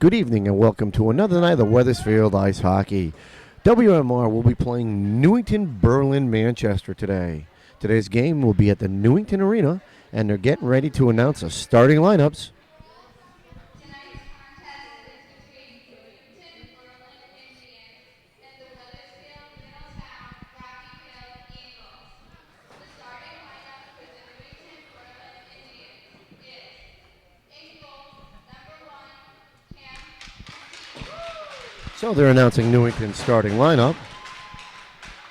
Good evening and welcome to another night of the Weathersfield Ice Hockey. WMR will be playing Newington Berlin Manchester today. Today's game will be at the Newington Arena, and they're getting ready to announce the starting lineups. So they're announcing Newington's starting lineup.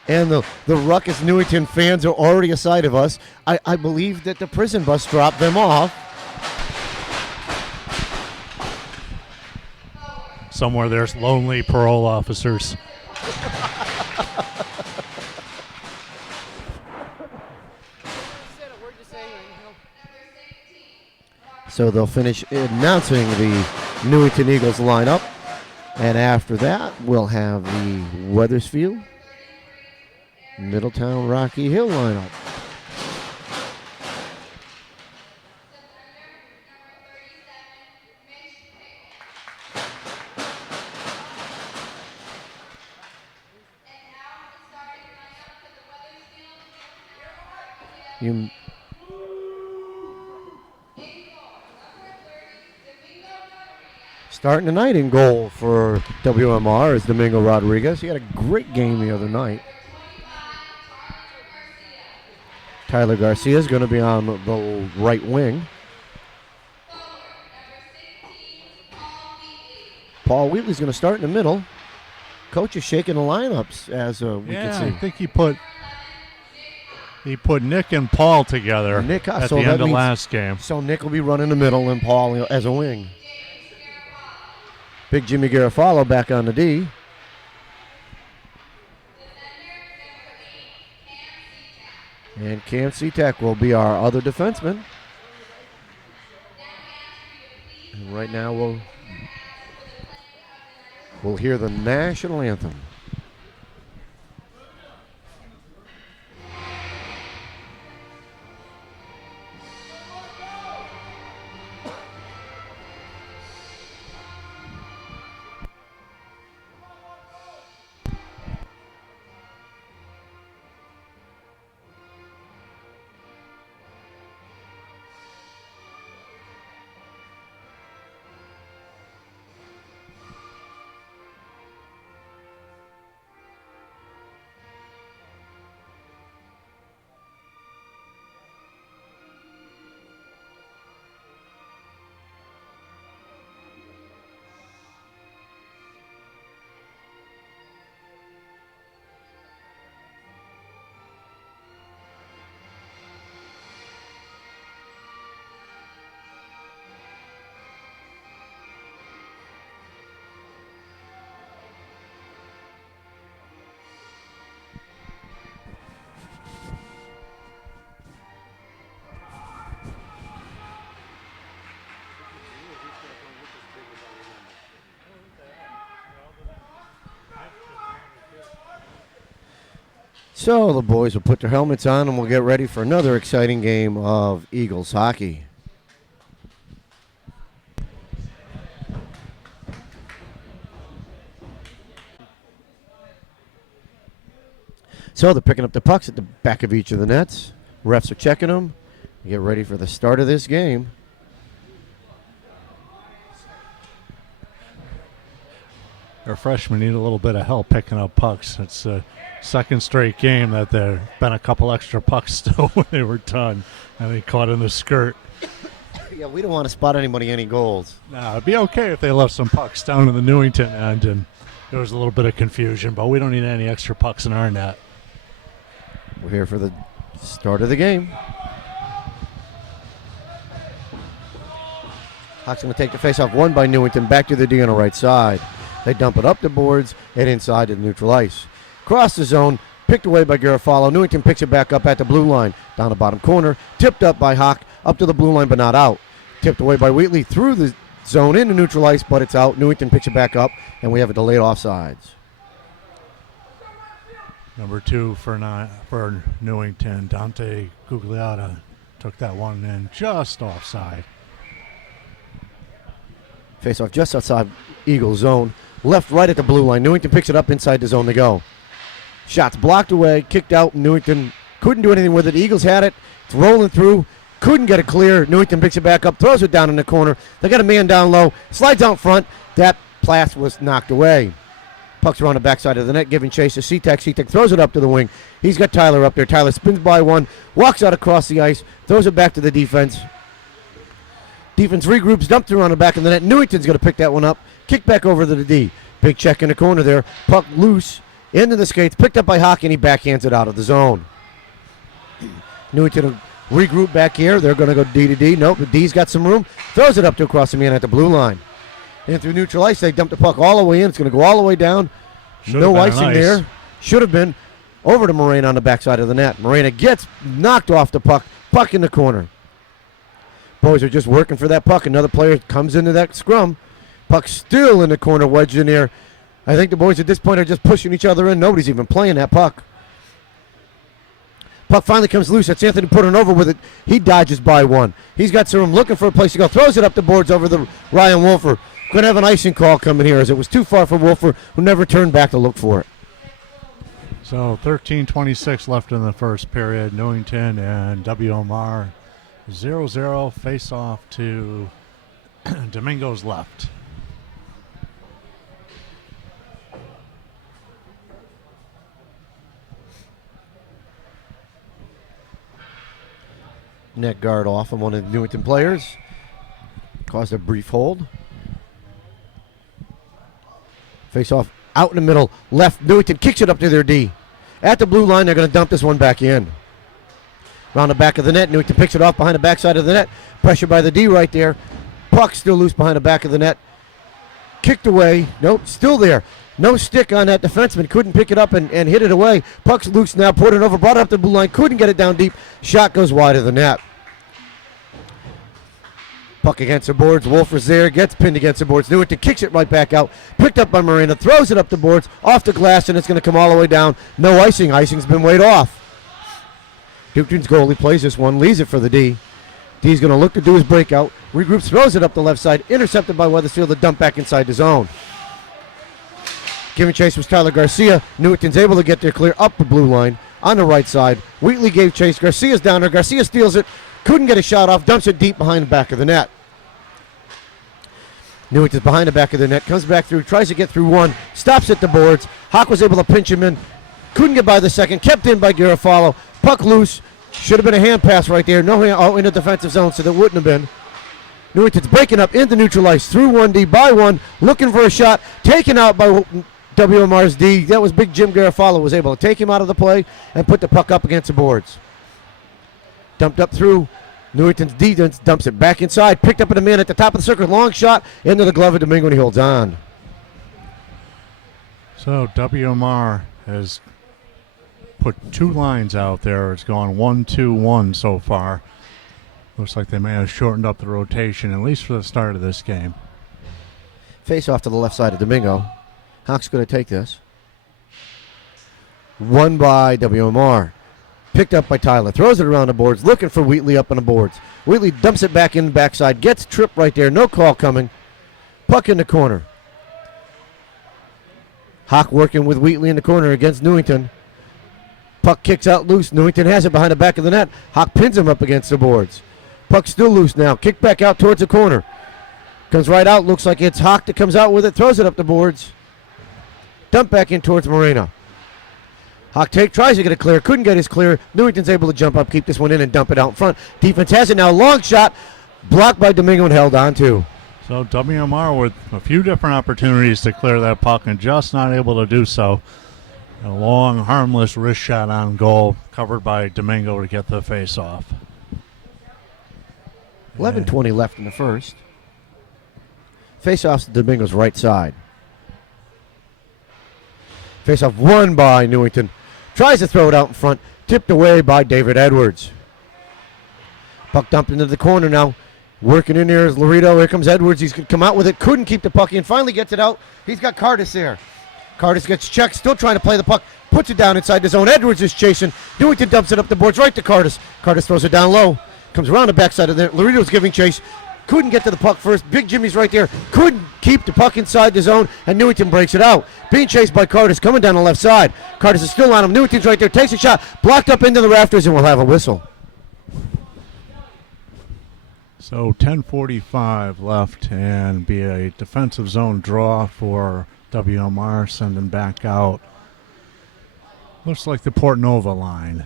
And the Ruckus Newington fans are already aside of us. I believe that the prison bus dropped them off. Somewhere there's lonely parole officers. So they'll finish announcing the Newington Eagles lineup. And after that, we'll have the Weathersfield, Middletown, Rocky Hill lineup. Starting tonight in goal for WMR is Domingo Rodriguez. He had a great game the other night. Tyler Garcia is going to be on the right wing. Paul Wheatley's going to start in the middle. Coach is shaking the lineups as we can see. I think he put Nick and Paul together at the end of last game. So Nick will be running the middle and Paul as a wing. Big Jimmy Garofalo back on the D. And Cam Seatek will be our other defenseman. And right now we'll hear the national anthem. So the boys will put their helmets on and we'll get ready for another exciting game of Eagles hockey. So they're picking up the pucks at the back of each of the nets. Refs are checking them. Get ready for the start of this game. Our freshmen need a little bit of help picking up pucks. It's a second straight game that there been a couple extra pucks still when they were done, and they caught in the skirt. Yeah, we don't want to spot anybody any goals. Nah, it'd be okay if they left some pucks down in the Newington end, and there was a little bit of confusion, but we don't need any extra pucks in our net. We're here for the start of the game. Hawks going to take the faceoff, won by Newington, back to the D on the right side. They dump it up the boards and inside to the neutral ice. Cross the zone, picked away by Garofalo. Newington picks it back up at the blue line. Down the bottom corner, tipped up by Hawk, up to the blue line but not out. Tipped away by Wheatley through the zone into neutral ice, but it's out. Newington picks it back up, and we have a delayed offsides. Number 2 for Newington, Dante Gugliotta took that one in just offside. Face off just outside Eagle zone. Left, right at the blue line. Newington picks it up inside the zone to go. Shots blocked away, kicked out. Newington couldn't do anything with it. Eagles had it. It's rolling through. Couldn't get it clear. Newington picks it back up, throws it down in the corner. They got a man down low. Slides out front. That pass was knocked away. Puck's around the backside of the net, giving chase to Seatek. Seatek throws it up to the wing. He's got Tyler up there. Tyler spins by one, walks out across the ice, throws it back to the defense. Defense regroups, dumped it around the back of the net. Newington's going to pick that one up. Kick back over to the D. Big check in the corner there. Puck loose into the skates. Picked up by Hockey, and he backhands it out of the zone. Newington will regroup back here. They're going to go D to D. Nope, the D's got some room. Throws it up to across the man at the blue line. In through neutral ice, they dump the puck all the way in. It's going to go all the way down. No icing there. Should have been. Over to Morena on the backside of the net. Morena gets knocked off the puck. Puck in the corner. Boys are just working for that puck. Another player comes into that scrum. Puck still in the corner, wedged in there. I think the boys at this point are just pushing each other in. Nobody's even playing that puck. Puck finally comes loose. That's Anthony putting over with it. He dodges by one. He's got some room, looking for a place to go. Throws it up the boards over the Ryan Wolfer. Going to have an icing call coming here as it was too far for Wolfer, who never turned back to look for it. So 13:26 left in the first period. Newington and WMR 0-0 face off to Domingo's left. Net guard off on one of the Newington players. Caused a brief hold. Face off out in the middle. Left. Newington kicks it up to their D. At the blue line, they're going to dump this one back in. Around the back of the net. Newington picks it off behind the backside of the net. Pressure by the D right there. Puck still loose behind the back of the net. Kicked away. Nope, still there. No stick on that defenseman. Couldn't pick it up and hit it away. Puck's loose now. Put it over. Brought it up the blue line. Couldn't get it down deep. Shot goes wide of the net. Puck against the boards. Wolfer's there. Gets pinned against the boards. Newington kicks it right back out. Picked up by Morena. Throws it up the boards. Off the glass, and it's going to come all the way down. No icing. Icing's been weighed off. Newington's goalie plays this one. Leaves it for the D. D's going to look to do his breakout. Regroups. Throws it up the left side. Intercepted by Weathersfield. The dump back inside the zone. Giving chase was Tyler Garcia. Newington's able to get there clear up the blue line on the right side. Wheatley gave chase. Garcia's down there. Garcia steals it. Couldn't get a shot off. Dumps it deep behind the back of the net. Newington's behind the back of the net. Comes back through. Tries to get through one. Stops at the boards. Hawk was able to pinch him in. Couldn't get by the second. Kept in by Garofalo. Puck loose. Should have been a hand pass right there. No hand. In the defensive zone, so there wouldn't have been. Newington's breaking up into neutral ice. Through 1D by one. Looking for a shot. Taken out by WMR's D. That was big Jim Garofalo. Was able to take him out of the play and put the puck up against the boards. Dumped up through. Newington's defense dumps it back inside. Picked up in a man at the top of the circle. Long shot into the glove of Domingo, and he holds on. So WMR has put two lines out there. It's gone 1-2-1 so far. Looks like they may have shortened up the rotation, at least for the start of this game. Face off to the left side of Domingo. Hawk's going to take this. Won by WMR. Picked up by Tyler. Throws it around the boards. Looking for Wheatley up on the boards. Wheatley dumps it back in the backside. Gets tripped right there. No call coming. Puck in the corner. Hawk working with Wheatley in the corner against Newington. Puck kicks out loose. Newington has it behind the back of the net. Hawk pins him up against the boards. Puck still loose now. Kick back out towards the corner. Comes right out. Looks like it's Hawk that comes out with it. Throws it up the boards. Dump back in towards Morena. Hawk tries to get it clear. Couldn't get his clear. Newington's able to jump up, keep this one in, and dump it out in front. Defense has it now. Long shot. Blocked by Domingo and held on to. So WMR with a few different opportunities to clear that puck and just not able to do so. A long, harmless wrist shot on goal, covered by Domingo to get the face off. 11:20 left in the first. Face-off's to Domingo's right side. Face-off won by Newington. Tries to throw it out in front. Tipped away by David Edwards. Puck dumped into the corner now. Working in there is Laredo. Here comes Edwards. He's going to come out with it. Couldn't keep the puck in. Finally gets it out. He's got Cardis there. Cardis gets checked. Still trying to play the puck. Puts it down inside the zone. Edwards is chasing. Newington dumps it up the boards right to Cardis. Cardis throws it down low. Comes around the backside of there. Laredo's giving chase. couldn't get to the puck first. Big Jimmy's right there, couldn't keep the puck inside the zone, and Newington breaks it out. Being chased by Curtis, coming down the left side. Curtis is still on him. Newington's right there, takes a shot, blocked up into the rafters, and we'll have a whistle. So 10:45 left, and be a defensive zone draw for WMR, sending back out. Looks like the Port Nova line.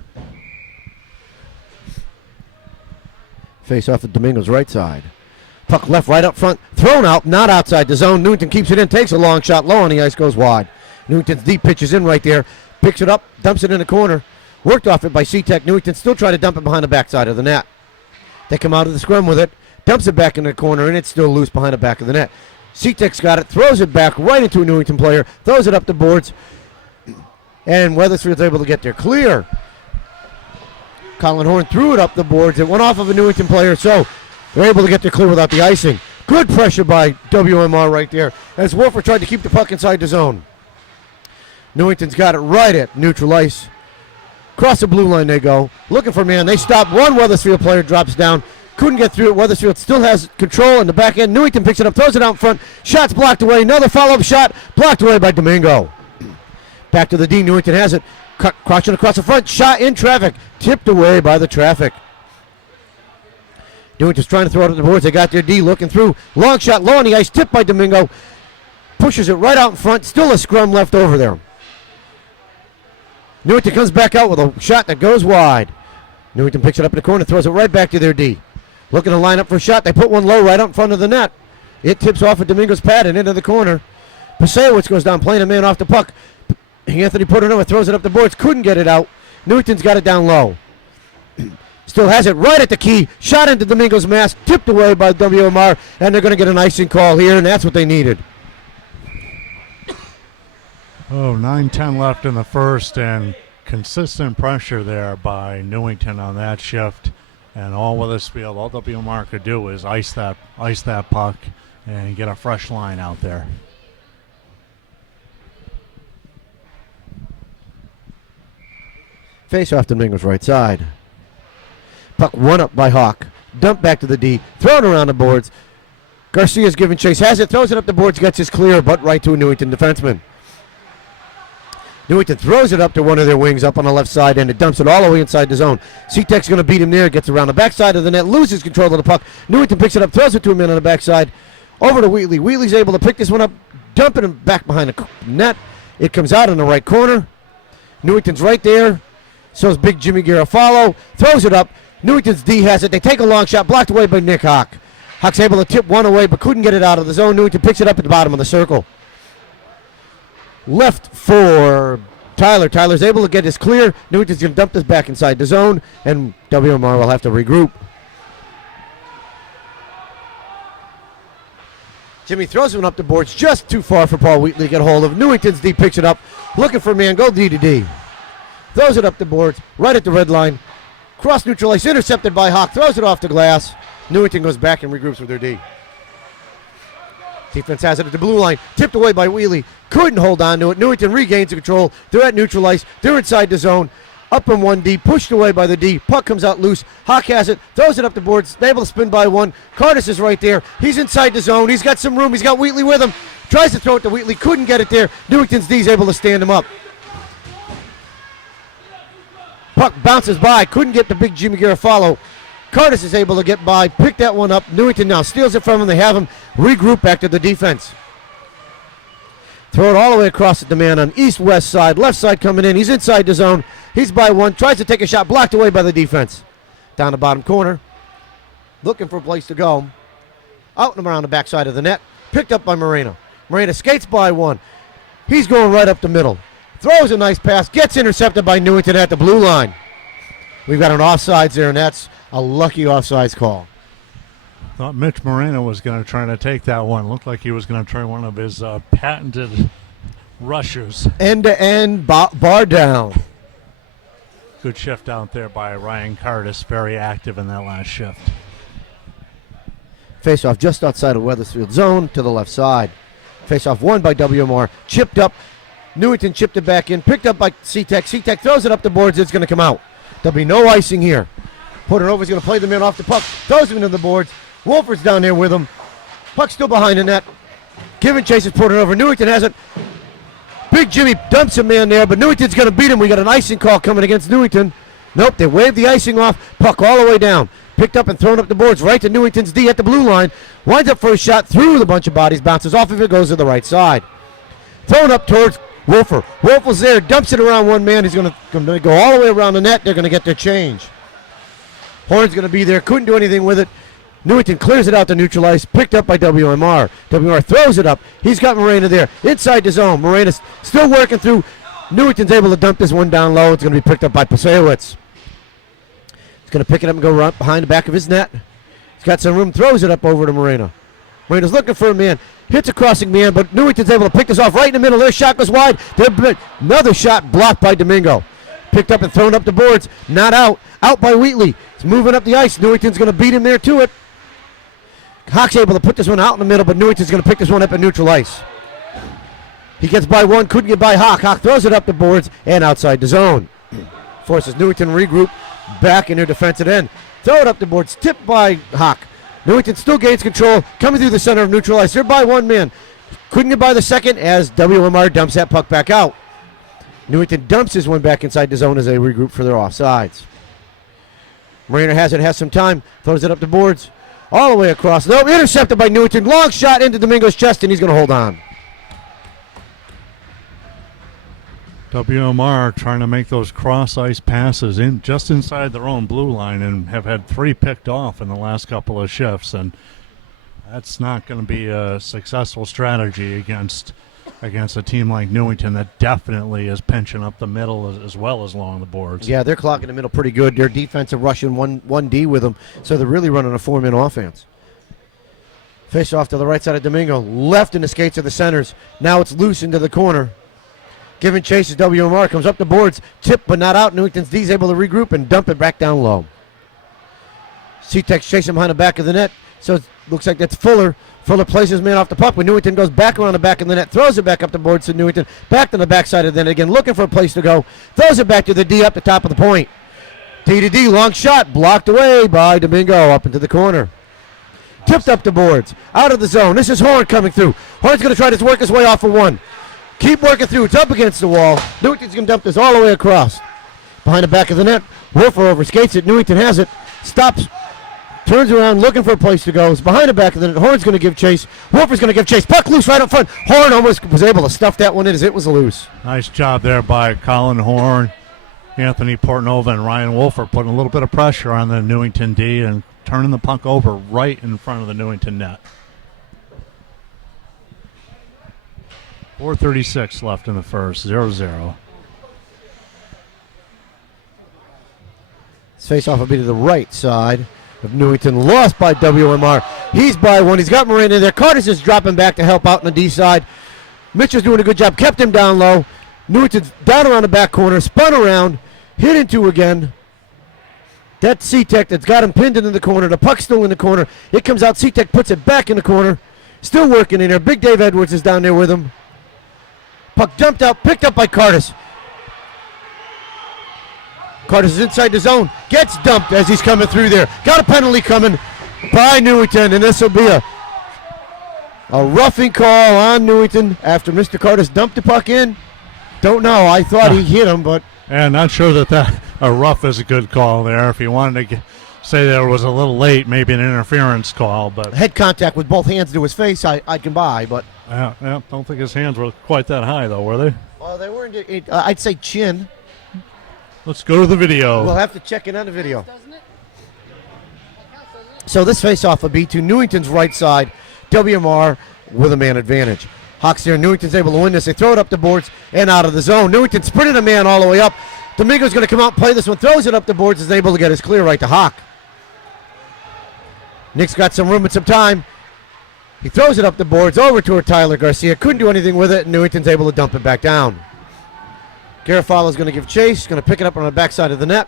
Face off the Domingo's right side. Puck left, right up front, thrown out, not outside the zone. Newington keeps it in, takes a long shot, low on the ice, goes wide. Newington's deep pitches in right there, picks it up, dumps it in the corner. Worked off it by C-Tech. Newington still trying to dump it behind the backside of the net. They come out of the scrum with it, dumps it back in the corner, and it's still loose behind the back of the net. C-Tech's got it, throws it back right into a Newington player, throws it up the boards, and Weathersfield's able to get there clear. Colin Horn threw it up the boards. It went off of a Newington player, so they're able to get there clear without the icing. Good pressure by WMR right there as Wolfer tried to keep the puck inside the zone. Newington's got it right at neutral ice. Across the blue line they go. Looking for man. They stop. One Weathersfield player drops down. Couldn't get through it. Weathersfield still has control in the back end. Newington picks it up, throws it out in front. Shot's blocked away. Another follow-up shot blocked away by Domingo. Back to the D. Newington has it. Crouching across the front. Shot in traffic. Tipped away by the traffic. Newington's trying to throw it at the boards. They got their D looking through. Long shot low on the ice. Tipped by Domingo. Pushes it right out in front. Still a scrum left over there. Newington comes back out with a shot that goes wide. Newington picks it up in the corner. Throws it right back to their D. Looking to line up for a shot. They put one low right out in front of the net. It tips off of Domingo's pad and into the corner. Pasewicz goes down playing a man off the puck. Anthony Portanova throws it up the boards. Couldn't get it out. Newington's got it down low. Still has it right at the key. Shot into Domingo's mask. Tipped away by WMR. And they're going to get an icing call here, and that's what they needed. 9:10 left in the first, and consistent pressure there by Newington on that shift. And all Weathersfield, all WMR could do is ice that puck and get a fresh line out there. Face off Domingo's right side. Puck one up by Hawk. Dump back to the D. Thrown around the boards. Garcia's giving chase. Has it. Throws it up the boards. Gets his clear, but right to a Newington defenseman. Newington throws it up to one of their wings up on the left side, and it dumps it all the way inside the zone. C-Tech's going to beat him there. Gets around the backside of the net. Loses control of the puck. Newington picks it up. Throws it to a man on the backside. Over to Wheatley. Wheatley's able to pick this one up. Dumping him back behind the net. It comes out in the right corner. Newington's right there. So is big Jimmy Garofalo. Throws it up. Newington's D has it. They take a long shot. Blocked away by Nick Hawk. Hawk's able to tip one away, but couldn't get it out of the zone. Newington picks it up at the bottom of the circle. Left for Tyler. Tyler's able to get this clear. Newington's going to dump this back inside the zone, and WMR will have to regroup. Jimmy throws one up the boards just too far for Paul Wheatley to get a hold of. Newington's D picks it up. Looking for a man. Go D to D. Throws it up the boards, right at the red line. Cross neutral ice, intercepted by Hawk. Throws it off the glass. Newington goes back and regroups with their D. Defense has it at the blue line. Tipped away by Wheatley. Couldn't hold on to it. Newington regains the control. They're at neutral ice. They're inside the zone. Up in 1D. Pushed away by the D. Puck comes out loose. Hawk has it. Throws it up the boards. Able to spin by one. Curtis is right there. He's inside the zone. He's got some room. He's got Wheatley with him. Tries to throw it to Wheatley. Couldn't get it there. Newington's D is able to stand him up. Puck bounces by. Couldn't get the big Jimmy Garofalo. Curtis is able to get by. Pick that one up. Newington now steals it from him. They have him regroup back to the defense. Throw it all the way across at the man on east-west side. Left side coming in. He's inside the zone. He's by one. Tries to take a shot. Blocked away by the defense. Down the bottom corner. Looking for a place to go. Out and around the backside of the net. Picked up by Moreno. Moreno skates by one. He's going right up the middle. Throws a nice pass. Gets intercepted by Newington at the blue line. We've got an offsides there, and that's a lucky offsides call. Thought Mitch Moreno was going to try to take that one. Looked like he was going to try one of his patented rushes. End-to-end, bar down. Good shift out there by Ryan Curtis. Very active in that last shift. Face-off just outside of Weathersfield zone to the left side. Face-off won by WMR. Chipped up. Newington chipped it back in. Picked up by C-Tech. C-Tech throws it up the boards. It's going to come out. There'll be no icing here. Portanova's going to play the man off the puck. Throws him into the boards. Wolford's down there with him. Puck still behind the net. Giving chase is put it over. Newington has it. Big Jimmy dumps a man there, but Newington's going to beat him. We got an icing call coming against Newington. Nope, they waved the icing off. Puck all the way down. Picked up and thrown up the boards right to Newington's D at the blue line. Winds up for a shot through the bunch of bodies. Bounces off of it, goes to the right side. Thrown up towards Wolfer. Wolfer's there, dumps it around one man. He's going to go all the way around the net. They're going to get their change. Horn's going to be there. Couldn't do anything with it. Newington clears it out to neutral ice. Picked up by WMR. WMR throws it up. He's got Morena there. Inside the zone. Morena's still working through. Newington's able to dump this one down low. It's going to be picked up by Pasewicz. He's going to pick it up and go right behind the back of his net. He's got some room. Throws it up over to Morena. Morena's looking for a man. Hits a crossing man, but Newington's able to pick this off right in the middle. Their shot goes wide. Another shot blocked by Domingo. Picked up and thrown up the boards. Not out. Out by Wheatley. He's moving up the ice. Newington's going to beat him there to it. Hawk's able to put this one out in the middle, but Newington's going to pick this one up at neutral ice. He gets by one, couldn't get by Hawk. Hawk throws it up the boards and outside the zone. Forces Newington regroup back in their defensive end. Throw it up the boards, tipped by Hawk. Newington still gains control, coming through the center of neutral ice. They're by one man. Couldn't get by the second as WMR dumps that puck back out. Newington dumps his one back inside the zone as they regroup for their offsides. Morena has it, has some time, throws it up the boards. All the way across. No, intercepted by Newington. Long shot into Domingo's chest, and he's going to hold on. WMR trying to make those cross-ice passes in just inside their own blue line and have had 3 picked off in the last couple of shifts, and that's not going to be a successful strategy against a team like Newington that definitely is pinching up the middle as well as along the boards. Yeah, they're clocking the middle pretty good. Their defensive rushing 1D with them, so they're really running a 4-man offense. Face off to the right side of Domingo. Left in the skates of the centers. Now it's loose into the corner. Giving chase as WMR comes up the boards. Tipped but not out. Newington's D's able to regroup and dump it back down low. C-Tex chasing behind the back of the net. So it looks like that's Fuller. Fuller places man off the puck, but Newington goes back around the back of the net, throws it back up the boards to Newington, back to the backside of the net again, looking for a place to go, throws it back to the D up the top of the point. D to D, long shot, blocked away by Domingo up into the corner. Tipped up the boards, out of the zone. This is Horn coming through. Horn's going to try to work his way off of one. Keep working through, it's up against the wall. Newington's going to dump this all the way across. Behind the back of the net, Wolfer overskates it, Newington has it, stops. Turns around, looking for a place to go. It's behind the back of the net. Horn's going to give chase. Wolfer's going to give chase. Puck loose right up front. Horn almost was able to stuff that one in as it was loose. Nice job there by Colin Horn, Anthony Portnova, and Ryan Wolfer putting a little bit of pressure on the Newington D and turning the puck over right in front of the Newington net. 4:36 left in the first, 0-0. This face-off will be to the right side of Newington, lost by WMR. He's by one. He's got Morena there. Carter's just dropping back to help out on the D side. Mitchell's doing a good job. Kept him down low. Newington's down around the back corner. Spun around. Hit into again. That's C-Tech that's got him pinned into the corner. The puck's still in the corner. It comes out. C-Tech puts it back in the corner. Still working in there. Big Dave Edwards is down there with him. Puck dumped out. Picked up by Cardis. Cardis is inside the zone. Gets dumped as he's coming through there. Got a penalty coming by Newington, and this will be a roughing call on Newington after Mr. Cardis dumped the puck in. Don't know. I thought he hit him, but... And not sure that a rough is a good call there. If you wanted to say there was a little late, maybe an interference call, but... Head contact with both hands to his face, I can buy, but... Yeah, don't think his hands were quite that high, though, were they? Well, they were, I'd say chin. Let's go to the video. We'll have to check it on the video. So this face-off will be to Newington's right side. WMR with a man advantage. Hawks there. Newington's able to win this. They throw it up the boards and out of the zone. Newington sprinted a man all the way up. Domingo's going to come out and play this one. Throws it up the boards. Is able to get his clear right to Hawk. Nick's got some room and some time. He throws it up the boards over to Tyler Garcia. Couldn't do anything with it. And Newington's able to dump it back down. Garofalo's going to give chase. Going to pick it up on the backside of the net.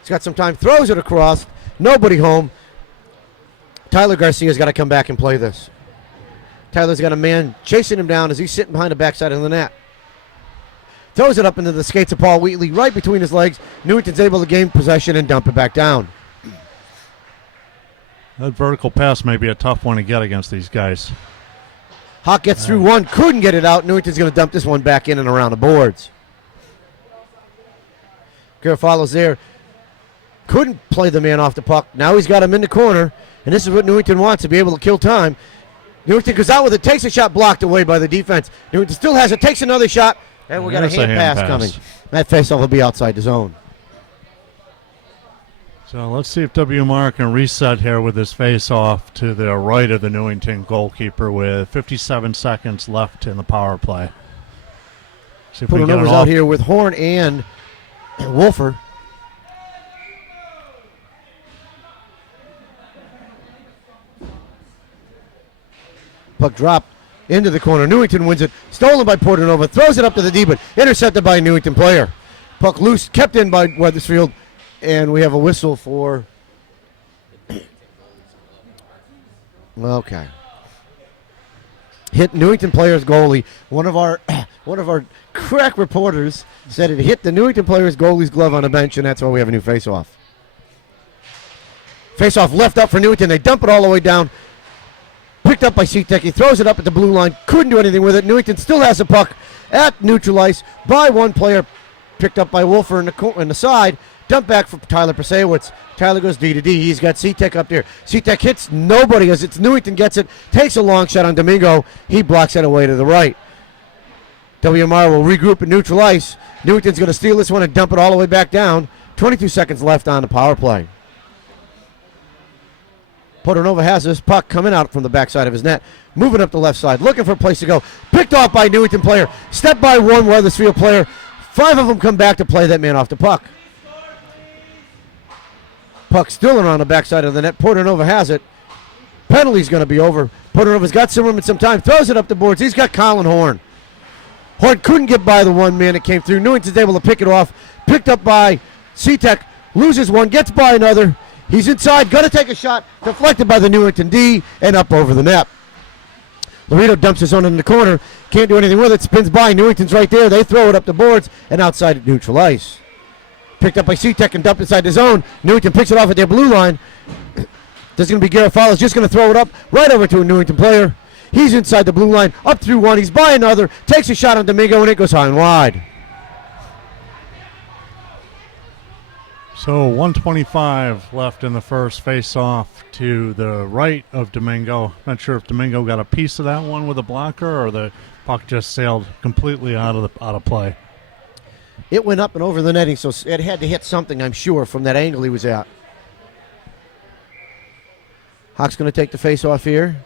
He's got some time. Throws it across. Nobody home. Tyler Garcia's got to come back and play this. Tyler's got a man chasing him down as he's sitting behind the backside of the net. Throws it up into the skates of Paul Wheatley right between his legs. Newington's able to gain possession and dump it back down. That vertical pass may be a tough one to get against these guys. Hawk gets through one, couldn't get it out. Newington's going to dump this one back in and around the boards. Garofalo's there. Couldn't play the man off the puck. Now he's got him in the corner, and this is what Newington wants, to be able to kill time. Newington goes out with it, takes a shot, blocked away by the defense. Newington still has it, takes another shot, and we got a hand pass coming. That faceoff will be outside the zone. So let's see if WMR can reset here with this face-off to the right of the Newington goalkeeper with 57 seconds left in the power play. See if we can get Putting out here with Horn and Wolfer. Puck dropped into the corner. Newington wins it. Stolen by Portanova. Throws it up to the D, but intercepted by a Newington player. Puck loose, kept in by Weathersfield. And we have a whistle for... Okay. Hit Newington player's goalie. One of our crack reporters said it hit the Newington player's goalie's glove on the bench, and that's why we have a new face-off. Face-off left up for Newington. They dump it all the way down. Picked up by Seatek. He throws it up at the blue line. Couldn't do anything with it. Newington still has the puck at neutral ice by one player. Picked up by Wolfer in the side. Dump back for Tyler Prasewicz. Tyler goes D to D. He's got Seatek up there. Seatek hits nobody as it's Newington gets it. Takes a long shot on Domingo. He blocks it away to the right. WMR will regroup at neutral ice. Newington's going to steal this one and dump it all the way back down. 22 seconds left on the power play. Portanova has this puck coming out from the backside of his net. Moving up the left side. Looking for a place to go. Picked off by Newington player. Stepped by one Weathersfield player. 5 of them come back to play that man off the puck. Puck still around the backside of the net. Portanova has it. Penalty's going to be over. Portanova's got some time. Throws it up the boards. He's got Colin Horn. Horn couldn't get by the one man that came through. Newington's able to pick it off. Picked up by Seatek. Loses one. Gets by another. He's inside. Going to take a shot. Deflected by the Newington D and up over the net. Laredo dumps his own in the corner. Can't do anything with it. Spins by. Newington's right there. They throw it up the boards and outside at neutral ice. Picked up by Seatek and dumped inside the zone. Newington picks it off at their blue line. There's going to be Garofalo's just going to throw it up right over to a Newington player. He's inside the blue line, up through one. He's by another. Takes a shot on Domingo, and it goes high and wide. So 1:25 left in the first face-off to the right of Domingo. Not sure if Domingo got a piece of that one with a blocker or the puck just sailed completely out of play. It went up and over the netting, so it had to hit something, I'm sure, from that angle he was at. Hawk's going to take the face-off here.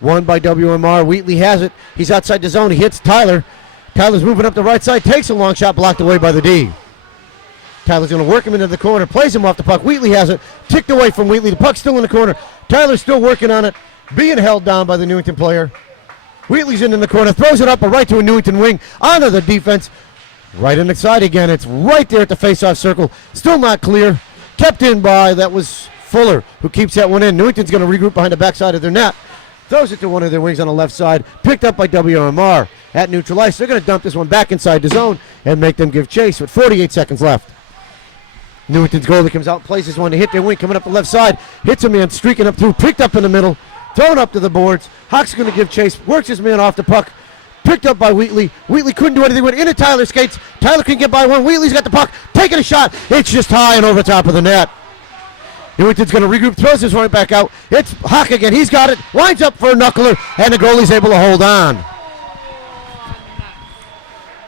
Won by WMR. Wheatley has it. He's outside the zone. He hits Tyler. Tyler's moving up the right side. Takes a long shot, blocked away by the D. Tyler's going to work him into the corner. Plays him off the puck. Wheatley has it. Ticked away from Wheatley. The puck's still in the corner. Tyler's still working on it. Being held down by the Newington player. Wheatley's in the corner. Throws it up right to a Newington wing. Onto the defense. Right in the side again. It's right there at the face-off circle. Still not clear. Kept in by, that was Fuller, who keeps that one in. Newington's going to regroup behind the backside of their net. Throws it to one of their wings on the left side. Picked up by WMR at neutral ice. They're going to dump this one back inside the zone and make them give chase with 48 seconds left. Newington's goalie comes out, plays this one to hit their wing, coming up the left side. Hits a man, streaking up through, picked up in the middle, thrown up to the boards. Hawk's going to give chase, works his man off the puck. Picked up by Wheatley. Wheatley couldn't do anything with it. Into Tyler skates. Tyler can get by one. Wheatley's got the puck. Taking a shot. It's just high and over top of the net. Newington's going to regroup. Throws his right back out. It's Hawk again. He's got it. Lines up for a knuckler. And the goalie's able to hold on.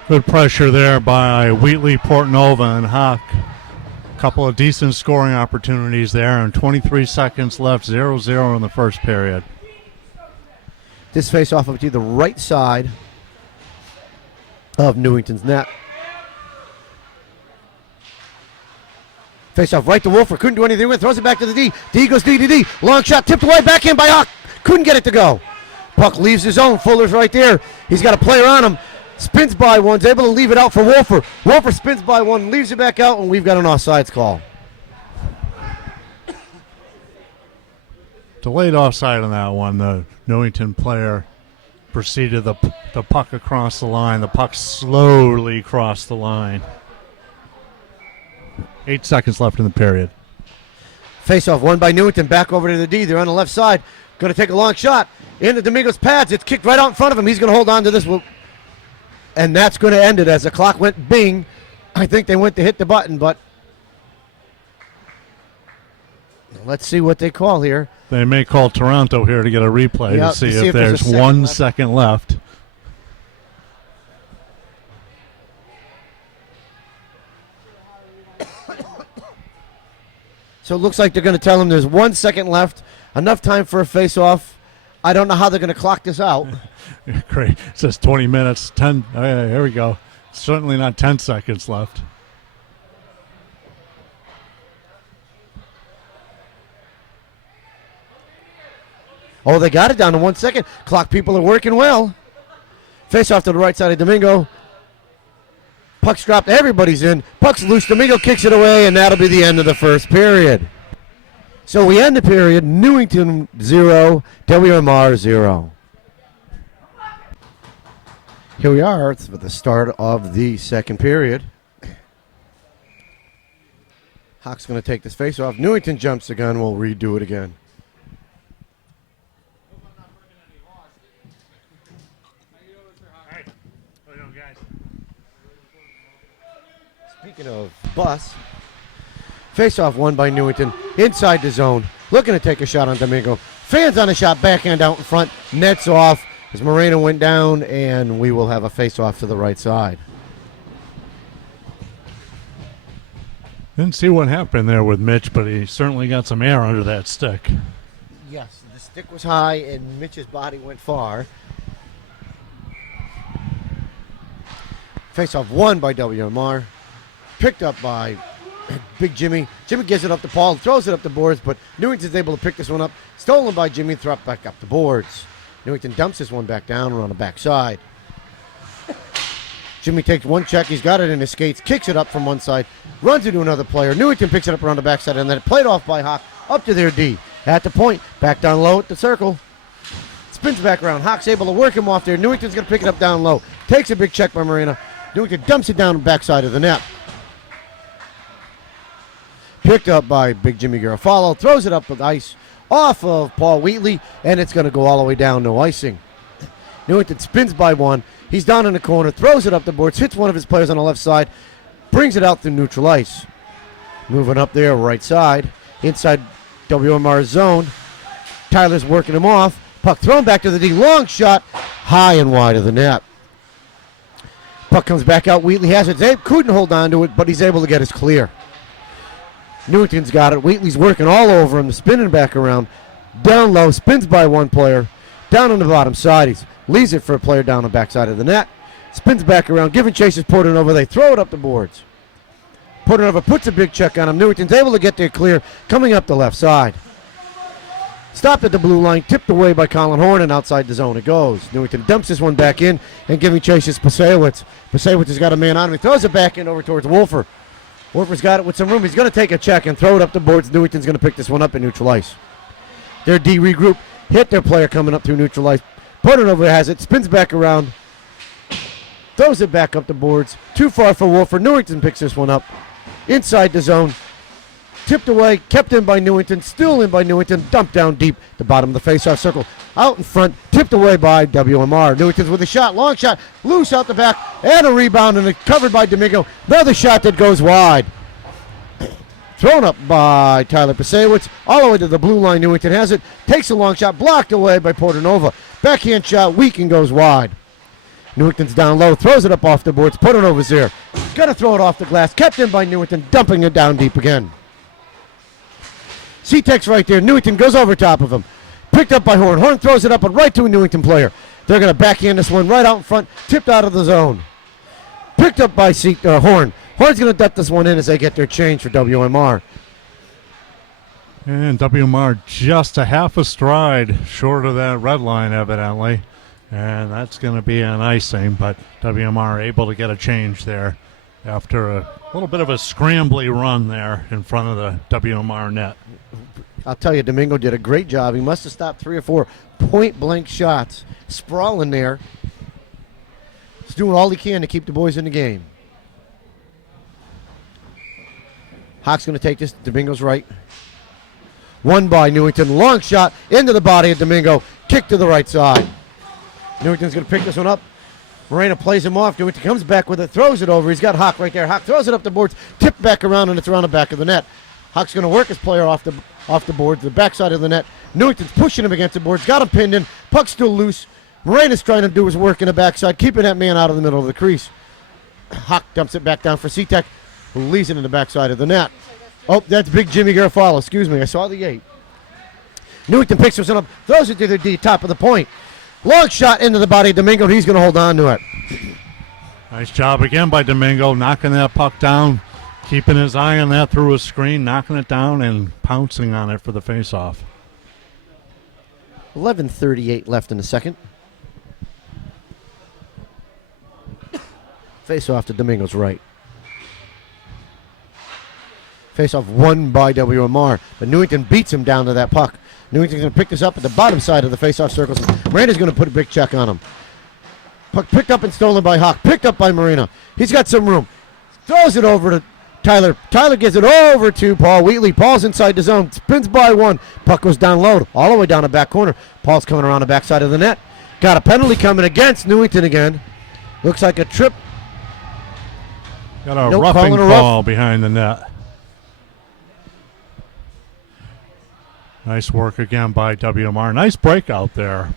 Good pressure there by Wheatley, Portanova, and Hawk. A couple of decent scoring opportunities there. And 23 seconds left. 0-0 in the first period. This face-off up to the right side of Newington's net. Face-off right to Wolfer. Couldn't do anything with it. Throws it back to the D. D goes D to D. Long shot tipped away. Backhand by Hawk. Couldn't get it to go. Puck leaves his own. Fuller's right there. He's got a player on him. Spins by one. Is able to leave it out for Wolfer. Wolfer spins by one. Leaves it back out, and we've got an offsides call. Delayed offside on that one. The Newington player proceeded the puck across the line. The puck slowly crossed the line. 8 seconds left in the period. Face-off won by Newington. Back over to the D. They're on the left side. Going to take a long shot. Into Domingo's pads. It's kicked right out in front of him. He's going to hold on to this. And that's going to end it as the clock went bing. I think they went to hit the button, but let's see what they call here. They may call Toronto here to get a replay Yep, to see if there's a second 1 left. second left. So it looks like they're going to tell him there's 1 second left. Enough time for a face-off. I don't know how they're going to clock this out. Great. It says 20 minutes. 10. Oh, yeah, here we go. Certainly not 10 seconds left. Oh, they got it down to 1 second. Clock people are working well. Face off to the right side of Domingo. Puck's dropped. Everybody's in. Puck's loose. Domingo kicks it away, and that'll be the end of the first period. So we end the period. Newington 0, WMR 0. Here we are for the start of the second period. Hawk's going to take this face off. Newington jumps the gun. We'll redo it again. Speaking of bus, face-off won by Newington. Inside the zone. Looking to take a shot on Domingo. Fans on a shot. Backhand out in front. Nets off as Moreno went down, and we will have a face-off to the right side. Didn't see what happened there with Mitch, but he certainly got some air under that stick. Yes, the stick was high, and Mitch's body went far. Face-off won by WMR. Picked up by Big Jimmy. Jimmy gives it up to Paul, throws it up the boards, but Newington's able to pick this one up. Stolen by Jimmy, throw it back up the boards. Newington dumps this one back down around the backside. Jimmy takes one check. He's got it in his skates, kicks it up from one side, runs into another player. Newington picks it up around the backside, and then played off by Hawk up to their D. At the point, back down low at the circle. Spins back around. Hawk's able to work him off there. Newington's going to pick it up down low. Takes a big check by Marina. Newington dumps it down the backside of the net. Picked up by Big Jimmy Garofalo. Throws it up with ice off of Paul Wheatley, and it's going to go all the way down, no icing. Newington spins by one. He's down in the corner, throws it up the boards, hits one of his players on the left side, brings it out through neutral ice. Moving up there, right side, inside WMR's zone. Tyler's working him off. Puck thrown back to the D. Long shot, high and wide of the net. Puck comes back out. Wheatley has it. Zabe couldn't hold on to it, but he's able to get his clear. Newington's got it. Wheatley's working all over him, spinning back around. Down low, spins by one player. Down on the bottom side, he leaves it for a player down the backside of the net. Spins back around, giving chases Portanova. They throw it up the boards. Portanova puts a big check on him. Newington's able to get there clear, coming up the left side. Stopped at the blue line, tipped away by Colin Horn, and outside the zone it goes. Newington dumps this one back in, and giving chases Pasewicz. Pasewicz has got a man on him. He throws it back in over towards Wolfer. Wolfer's got it with some room. He's going to take a check and throw it up the boards. Newington's going to pick this one up in neutral ice. Their D regroup, hit their player coming up through neutral ice. Portanova has it, spins back around, throws it back up the boards. Too far for Wolfer. Newington picks this one up inside the zone. Tipped away, kept in by Newington, still in by Newington, dumped down deep, the bottom of the face-off circle. Out in front, tipped away by WMR. Newington's with a shot, long shot, loose out the back, and a rebound, and covered by Domingo. Another shot that goes wide. Thrown up by Tyler Pasewicz, all the way to the blue line. Newington has it, takes a long shot, blocked away by Portanova. Backhand shot, weak and goes wide. Newington's down low, throws it up off the boards. Portanova's there. Got to throw it off the glass, kept in by Newington, dumping it down deep again. C-Tex right there. Newington goes over top of him. Picked up by Horn. Horn throws it up and right to a Newington player. They're going to backhand this one right out in front. Tipped out of the zone. Picked up by Horn. Horn's going to duck this one in as they get their change for WMR. And WMR just a half a stride short of that red line, evidently. And that's going to be an icing, but WMR able to get a change there after a little bit of a scrambly run there in front of the WMR net. I'll tell you, Domingo did a great job. He must have stopped 3 or 4 point-blank shots. Sprawling there. He's doing all he can to keep the boys in the game. Hawk's going to take this. Domingo's right. Won by Newington. Long shot into the body of Domingo. Kick to the right side. Newington's going to pick this one up. Moreno plays him off. Newington comes back with it, throws it over. He's got Hawk right there. Hawk throws it up the boards, tipped back around, and it's around the back of the net. Hawk's going to work his player off the boards, the backside of the net. Newington's pushing him against the boards, got him pinned in. Puck's still loose. Moreno's trying to do his work in the backside, keeping that man out of the middle of the crease. Hawk dumps it back down for C-Tech, who leaves it in the backside of the net. Oh, that's big Jimmy Garofalo. Excuse me, I saw the 8. Newington picks this one up, throws it to the D, top of the point. Long shot into the body of Domingo. He's going to hold on to it. Nice job again by Domingo, knocking that puck down, keeping his eye on that through a screen, knocking it down, and pouncing on it for the faceoff. 11:38 left in the second. Face off to Domingo's right. Face off won by WMR, but Newington beats him down to that puck. Newington's going to pick this up at the bottom side of the face-off circles. Miranda's going to put a big check on him. Puck picked up and stolen by Hawk. Picked up by Marina. He's got some room. Throws it over to Tyler. Tyler gives it over to Paul Wheatley. Paul's inside the zone. Spins by one. Puck goes down low, all the way down the back corner. Paul's coming around the backside of the net. Got a penalty coming against Newington again. Looks like a trip. Got a roughing call behind the net. Nice work again by WMR. Nice breakout there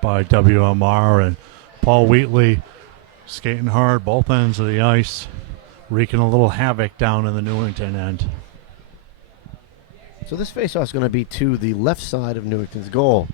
by WMR. And Paul Wheatley skating hard, both ends of the ice, wreaking a little havoc down in the Newington end. So this faceoff is going to be to the left side of Newington's goal.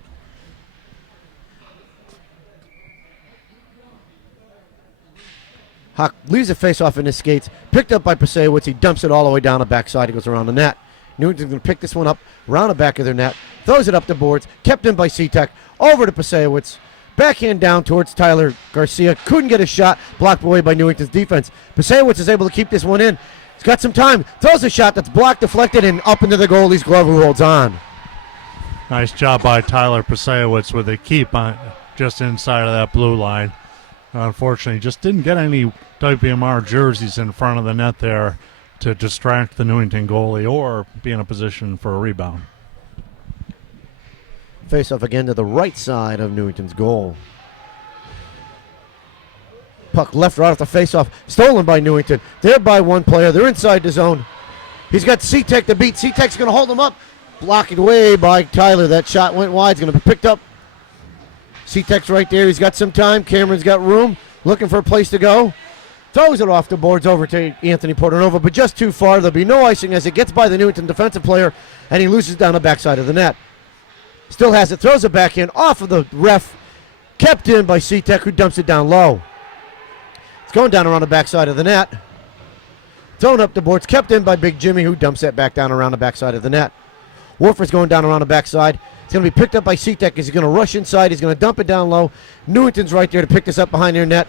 Hawk leaves the faceoff in his skates, picked up by Pasewicz. He dumps it all the way down the backside. He goes around the net. Newington's going to pick this one up around the back of their net, throws it up the boards, kept in by C-Tech, over to Pasewicz, backhand down towards Tyler Garcia. Couldn't get a shot, blocked away by Newington's defense. Pasewicz is able to keep this one in. He's got some time, throws a shot that's blocked, deflected, and up into the goalie's glove, who holds on. Nice job by Tyler Pasewicz with a keep on just inside of that blue line. Unfortunately, just didn't get any WMR jerseys in front of the net there to distract the Newington goalie or be in a position for a rebound. Face off again to the right side of Newington's goal. Puck left right off the face-off, stolen by Newington. They're by one player. They're inside the zone. He's got C-Tech to beat. C-Tech's going to hold him up. Blocked away by Tyler. That shot went wide. It's going to be picked up. C-Tech's right there. He's got some time. Cameron's got room. Looking for a place to go. Throws it off the boards over to Anthony Portanova, but just too far. There'll be no icing as it gets by the Newington defensive player, and he loses down the backside of the net. Still has it. Throws it back in. Off of the ref. Kept in by C-Tech, who dumps it down low. It's going down around the backside of the net. Thrown up the boards. Kept in by Big Jimmy, who dumps that back down around the backside of the net. Wolfer's going down around the backside. It's going to be picked up by C-Tech. He's going to rush inside. He's going to dump it down low. Newington's right there to pick this up behind their net.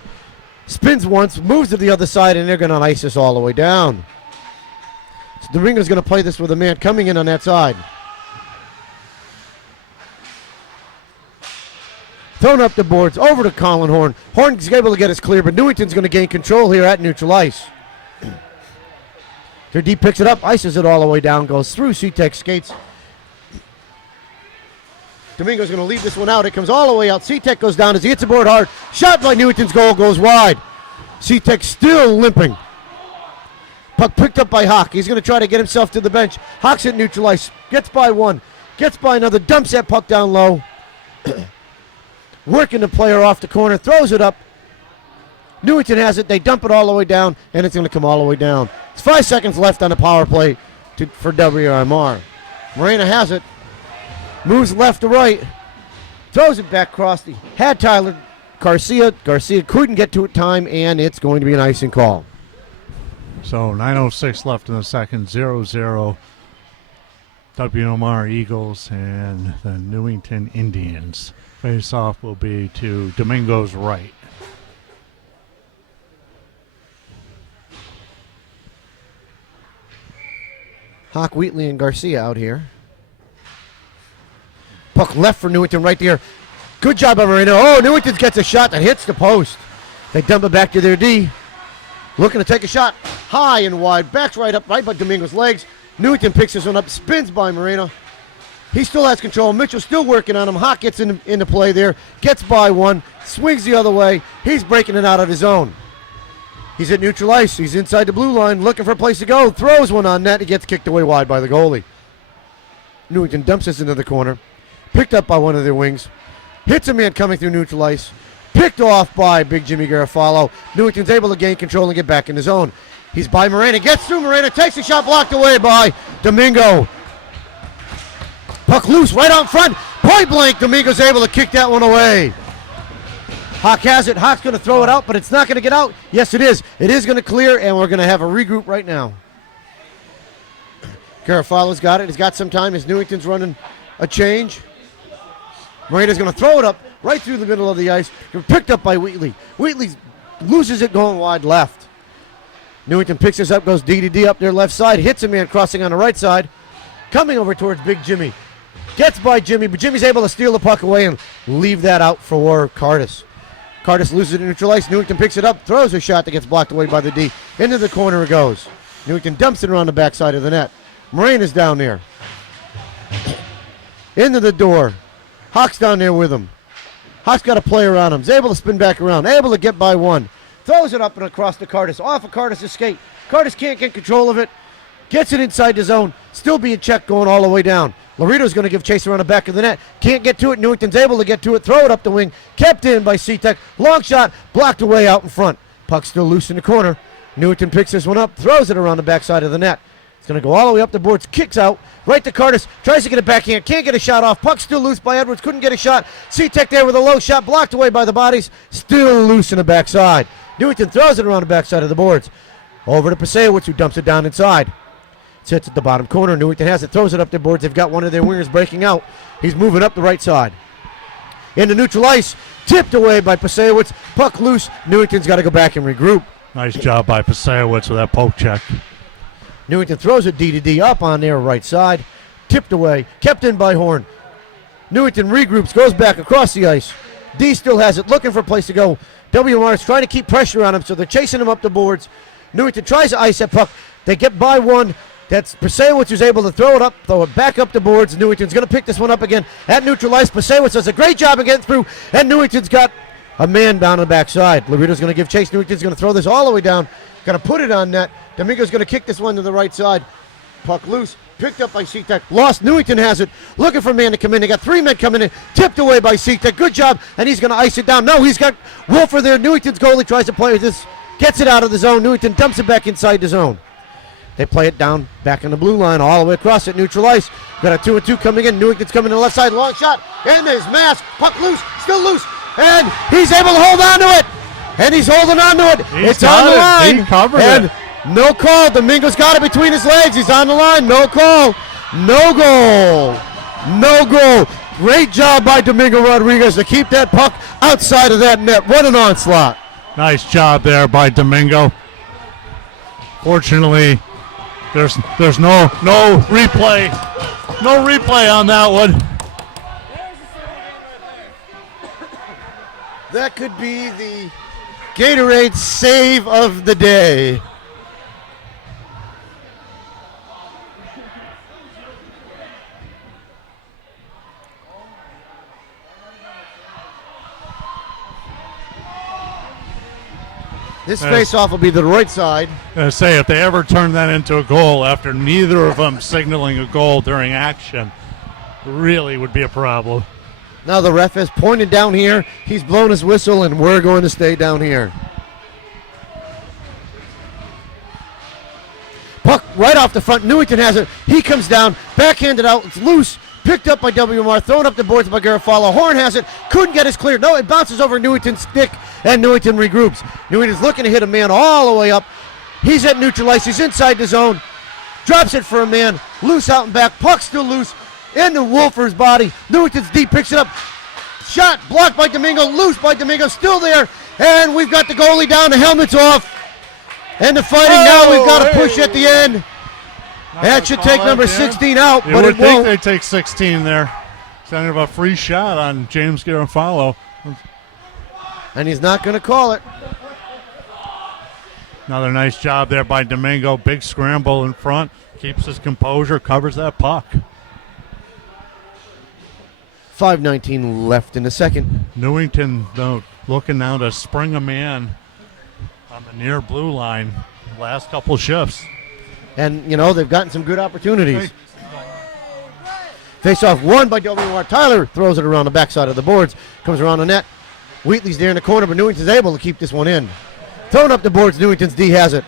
Spins once, moves to the other side, and they're going to ice this all the way down. So Domingo's going to play this with a man coming in on that side. Thrown up the boards, over to Colin Horn. Horn's able to get us clear, but Newington's going to gain control here at neutral ice. Their D picks it up, ices it all the way down, goes through C-Tech skates. Domingo's going to leave this one out. It comes all the way out. C-Tech goes down as he hits the board hard. Shot by Newington's goal goes wide. C-Tech still limping. Puck picked up by Hawk. He's going to try to get himself to the bench. Hawk's at neutral ice. Gets by one. Gets by another. Dumps that puck down low. Working the player off the corner. Throws it up. Newington has it. They dump it all the way down, and it's going to come all the way down. It's 5 seconds left on the power play for WMR. Moreno has it. Moves left to right. Throws it back across. Had Tyler Garcia. Garcia couldn't get to it time, and it's going to be an icing call. So 9:06 left in the second, 0-0. WMR Eagles and the Newington Indians. Face-off will be to Domingo's right. Hawk, Wheatley, and Garcia out here. Puck left for Newington right there. Good job by Moreno. Oh, Newington gets a shot that hits the post. They dump it back to their D. Looking to take a shot high and wide. Backs right up, right by Domingo's legs. Newington picks this one up, spins by Moreno. He still has control. Mitchell's still working on him. Hawk gets into play there, gets by one, swings the other way. He's breaking it out of his zone. He's at neutral ice. He's inside the blue line, looking for a place to go. Throws one on net. He gets kicked away wide by the goalie. Newington dumps this into the corner. Picked up by one of their wings. Hits a man coming through neutral ice. Picked off by Big Jimmy Garofalo. Newington's able to gain control and get back in his zone. He's by Morena. Gets through Morena. Takes a shot blocked away by Domingo. Puck loose right out front. Point blank. Domingo's able to kick that one away. Hawk has it. Hawk's going to throw it out, but it's not going to get out. Yes, it is. It is going to clear, and we're going to have a regroup right now. Garofalo's got it. He's got some time as Newington's running a change. Morena's going to throw it up right through the middle of the ice. Picked up by Wheatley. Wheatley loses it going wide left. Newington picks this up, goes D up their left side, hits a man crossing on the right side, coming over towards Big Jimmy. Gets by Jimmy, but Jimmy's able to steal the puck away and leave that out for Cardis. Cardis loses it in neutral ice. Newington picks it up, throws a shot that gets blocked away by the D. Into the corner it goes. Newington dumps it around the backside of the net. Morena's down there. Into the door. Hawk's down there with him. Hawk's got a player on him. He's able to spin back around. Able to get by one. Throws it up and across to Cardis. Off of Cardis' skate. Cardis can't get control of it. Gets it inside the zone. Still being checked going all the way down. Laredo's going to give chase around the back of the net. Can't get to it. Newington's able to get to it. Throw it up the wing. Kept in by C-Tech. Long shot. Blocked away out in front. Puck still loose in the corner. Newington picks this one up. Throws it around the backside of the net. It's going to go all the way up the boards. Kicks out. Right to Cardis. Tries to get it backhand. Can't get a shot off. Puck still loose by Edwards. Couldn't get a shot. C-Tech there with a low shot. Blocked away by the bodies. Still loose in the backside. Newington throws it around the backside of the boards. Over to Pasewicz, who dumps it down inside. Sits at the bottom corner. Newington has it. Throws it up the boards. They've got one of their wingers breaking out. He's moving up the right side. Into neutral ice. Tipped away by Pasewicz. Puck loose. Newington's got to go back and regroup. Nice job by Pasewicz with that poke check. Newington throws it D up on their right side. Tipped away. Kept in by Horn. Newington regroups. Goes back across the ice. D still has it. Looking for a place to go. WMR is trying to keep pressure on him, so they're chasing him up the boards. Newington tries to ice that puck. They get by one. That's Pasewicz who's able to throw it up, throw it back up the boards. Newington's going to pick this one up again at neutral ice. Pasewicz does a great job of getting through, and Newington's got a man down on the backside. Laredo's going to give chase. Newington's going to throw this all the way down. Going to put it on net. Domingo's going to kick this one to the right side. Puck loose. Picked up by C-Tech. Lost. Newington has it. Looking for a man to come in. They got three men coming in. Tipped away by C-Tech. Good job. And he's going to ice it down. No, he's got Wolfer there. Newington's goalie tries to play this. Gets it out of the zone. Newington dumps it back inside the zone. They play it down back on the blue line all the way across at neutral ice. Got a 2-2 coming in. Newington's coming to the left side. Long shot. And there's Mask. Puck loose. Still loose. And he's able to hold on to it. And he's holding on to it. It's on the line. He covered and it. No call. Domingo's got it between his legs. He's on the line. No call. No goal. No goal. Great job by Domingo Rodriguez to keep that puck outside of that net. What an onslaught. Nice job there by Domingo. Fortunately, there's no replay. No replay on that one. That could be the Gatorade save of the day. This face-off will be the right side. I say, if they ever turn that into a goal after neither of them signaling a goal during action, really would be a problem. Now the ref has pointed down here. He's blown his whistle, and we're going to stay down here. Puck right off the front. Newington has it. He comes down, backhanded out. It's loose. Picked up by WMR, thrown up the boards by Garofalo. Horn has it, couldn't get it cleared. No, it bounces over Newington's stick, and Newington regroups. Newington's looking to hit a man all the way up. He's at neutral ice. He's inside the zone. Drops it for a man. Loose out and back. Puck still loose. Into Wolfer's body. Newington's deep, picks it up. Shot blocked by Domingo. Loose by Domingo. Still there. And we've got the goalie down. The helmet's off. And the fighting now. We've got to push at the end. That should take number 16 out, but it won't. They take 16 there. Sounding of a free shot on James Garofalo. And he's not going to call it. Another nice job there by Domingo. Big scramble in front. Keeps his composure, covers that puck. 5:19 left in the second. Newington, though, looking now to spring a man on the near blue line last couple shifts. And, they've gotten some good opportunities. Face-off won by WMR. Tyler throws it around the backside of the boards. Comes around the net. Wheatley's there in the corner, but Newington's able to keep this one in. Throwing up the boards, Newington's D has it.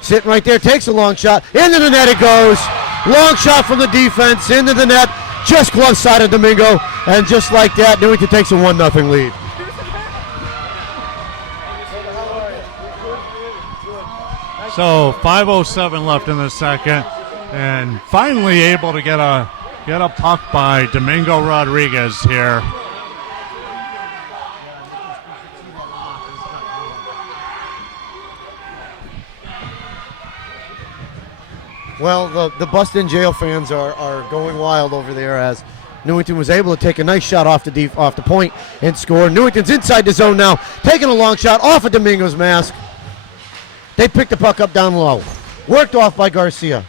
Sitting right there, takes a long shot. Into the net it goes. Long shot from the defense, into the net. Just glove side of Domingo. And just like that, Newington takes a 1-0 lead. So 5:07 left in the second, and finally able to get a puck by Domingo Rodriguez here. Well, the Buston Jail fans are going wild over there as Newington was able to take a nice shot off the point and score. Newington's inside the zone now, taking a long shot off of Domingo's mask. They pick the puck up down low. Worked off by Garcia.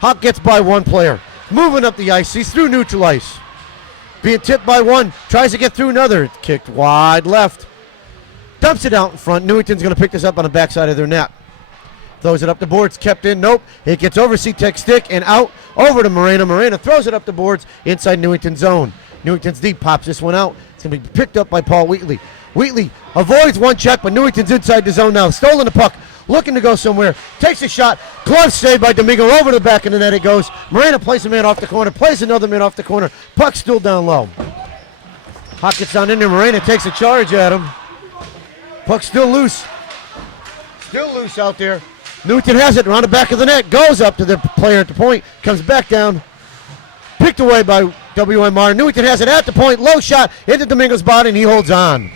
Hawk gets by one player. Moving up the ice. He's through neutral ice. Being tipped by one. Tries to get through another. Kicked wide left. Dumps it out in front. Newington's going to pick this up on the backside of their net. Throws it up the boards. Kept in. Nope. It gets over C-Tech stick and out. Over to Morena. Morena throws it up the boards inside Newington's zone. Newington's deep pops this one out. It's going to be picked up by Paul Wheatley. Wheatley avoids one check, but Newington's inside the zone now. Stolen the puck. Looking to go somewhere. Takes a shot. Glove saved by Domingo. Over the back of the net it goes. Morena plays a man off the corner. Plays another man off the corner. Puck still down low. Hawk gets down in there. Morena takes a charge at him. Puck still loose. Still loose out there. Newington has it around the back of the net. Goes up to the player at the point. Comes back down. Picked away by WMR. Newington has it at the point. Low shot into Domingo's body, and he holds on.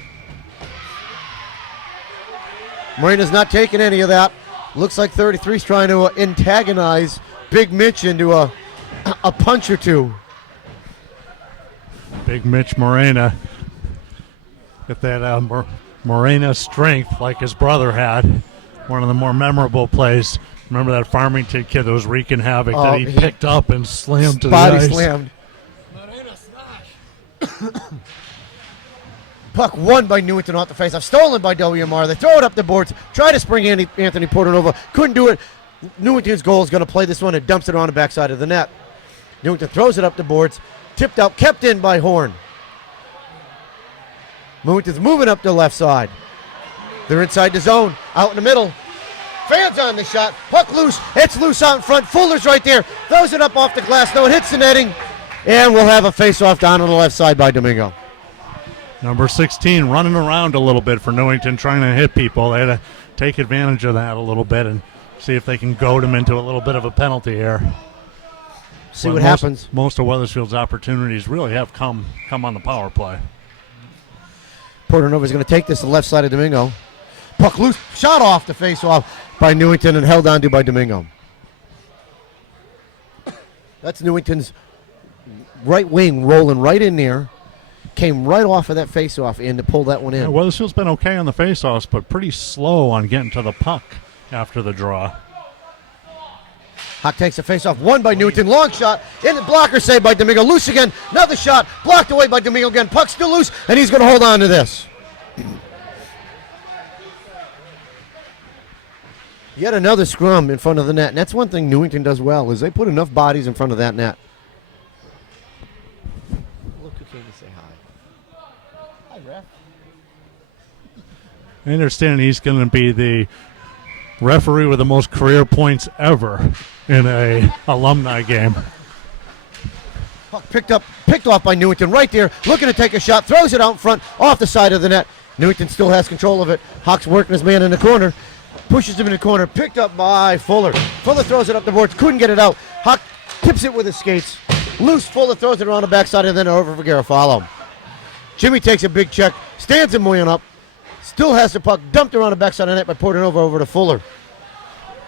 Morena's not taking any of that. Looks like 33's trying to antagonize Big Mitch into a punch or two. Big Mitch Morena. Get that Morena strength like his brother had. One of the more memorable plays. Remember that Farmington kid that was wreaking havoc that he picked up and slammed to the ice? Body slammed. Puck won by Newington off the faceoff. Stolen by WMR. They throw it up the boards. Try to spring Anthony Portanova. Couldn't do it. Newington's goal is going to play this one and dumps it on the backside of the net. Newington throws it up the boards. Tipped out. Kept in by Horn. Newington's moving up the left side. They're inside the zone. Out in the middle. Fans on the shot. Puck loose. It's loose out in front. Fuller's right there. Throws it up off the glass. No, it hits the netting. And we'll have a face-off down on the left side by Domingo. Number 16 running around a little bit for Newington, trying to hit people. They had to take advantage of that a little bit and see if they can goad them into a little bit of a penalty here. See what happens. Most of Weathersfield's opportunities really have come on the power play. Portanova's going to take this to the left side of Domingo. Puck loose. Shot off the face-off by Newington and held on to by Domingo. That's Newington's right wing rolling right in there. Came right off of that face-off and to pull that one in. Yeah, Weathersfield's been okay on the face-offs, but pretty slow on getting to the puck after the draw. Hawk takes a face-off. Won by Newington. Long shot. In the blocker saved by Domingo. Loose again. Another shot. Blocked away by Domingo again. Puck still loose, and he's going to hold on to this. Yet another scrum in front of the net. And that's one thing Newington does well, is they put enough bodies in front of that net. Look who came to say hi. Hi, ref. I understand he's going to be the referee with the most career points ever in a alumni game. Puck picked off by Newington right there, looking to take a shot, throws it out in front, off the side of the net. Newington still has control of it. Hawk's working his man in the corner, pushes him in the corner, picked up by Fuller. Fuller throws it up the boards, couldn't get it out. Hawk tips it with his skates. Loose, Fuller throws it around the backside and then over for Garofalo. Jimmy takes a big check, stands him way up, still has the puck, dumped around the backside of the net by Portanova over to Fuller.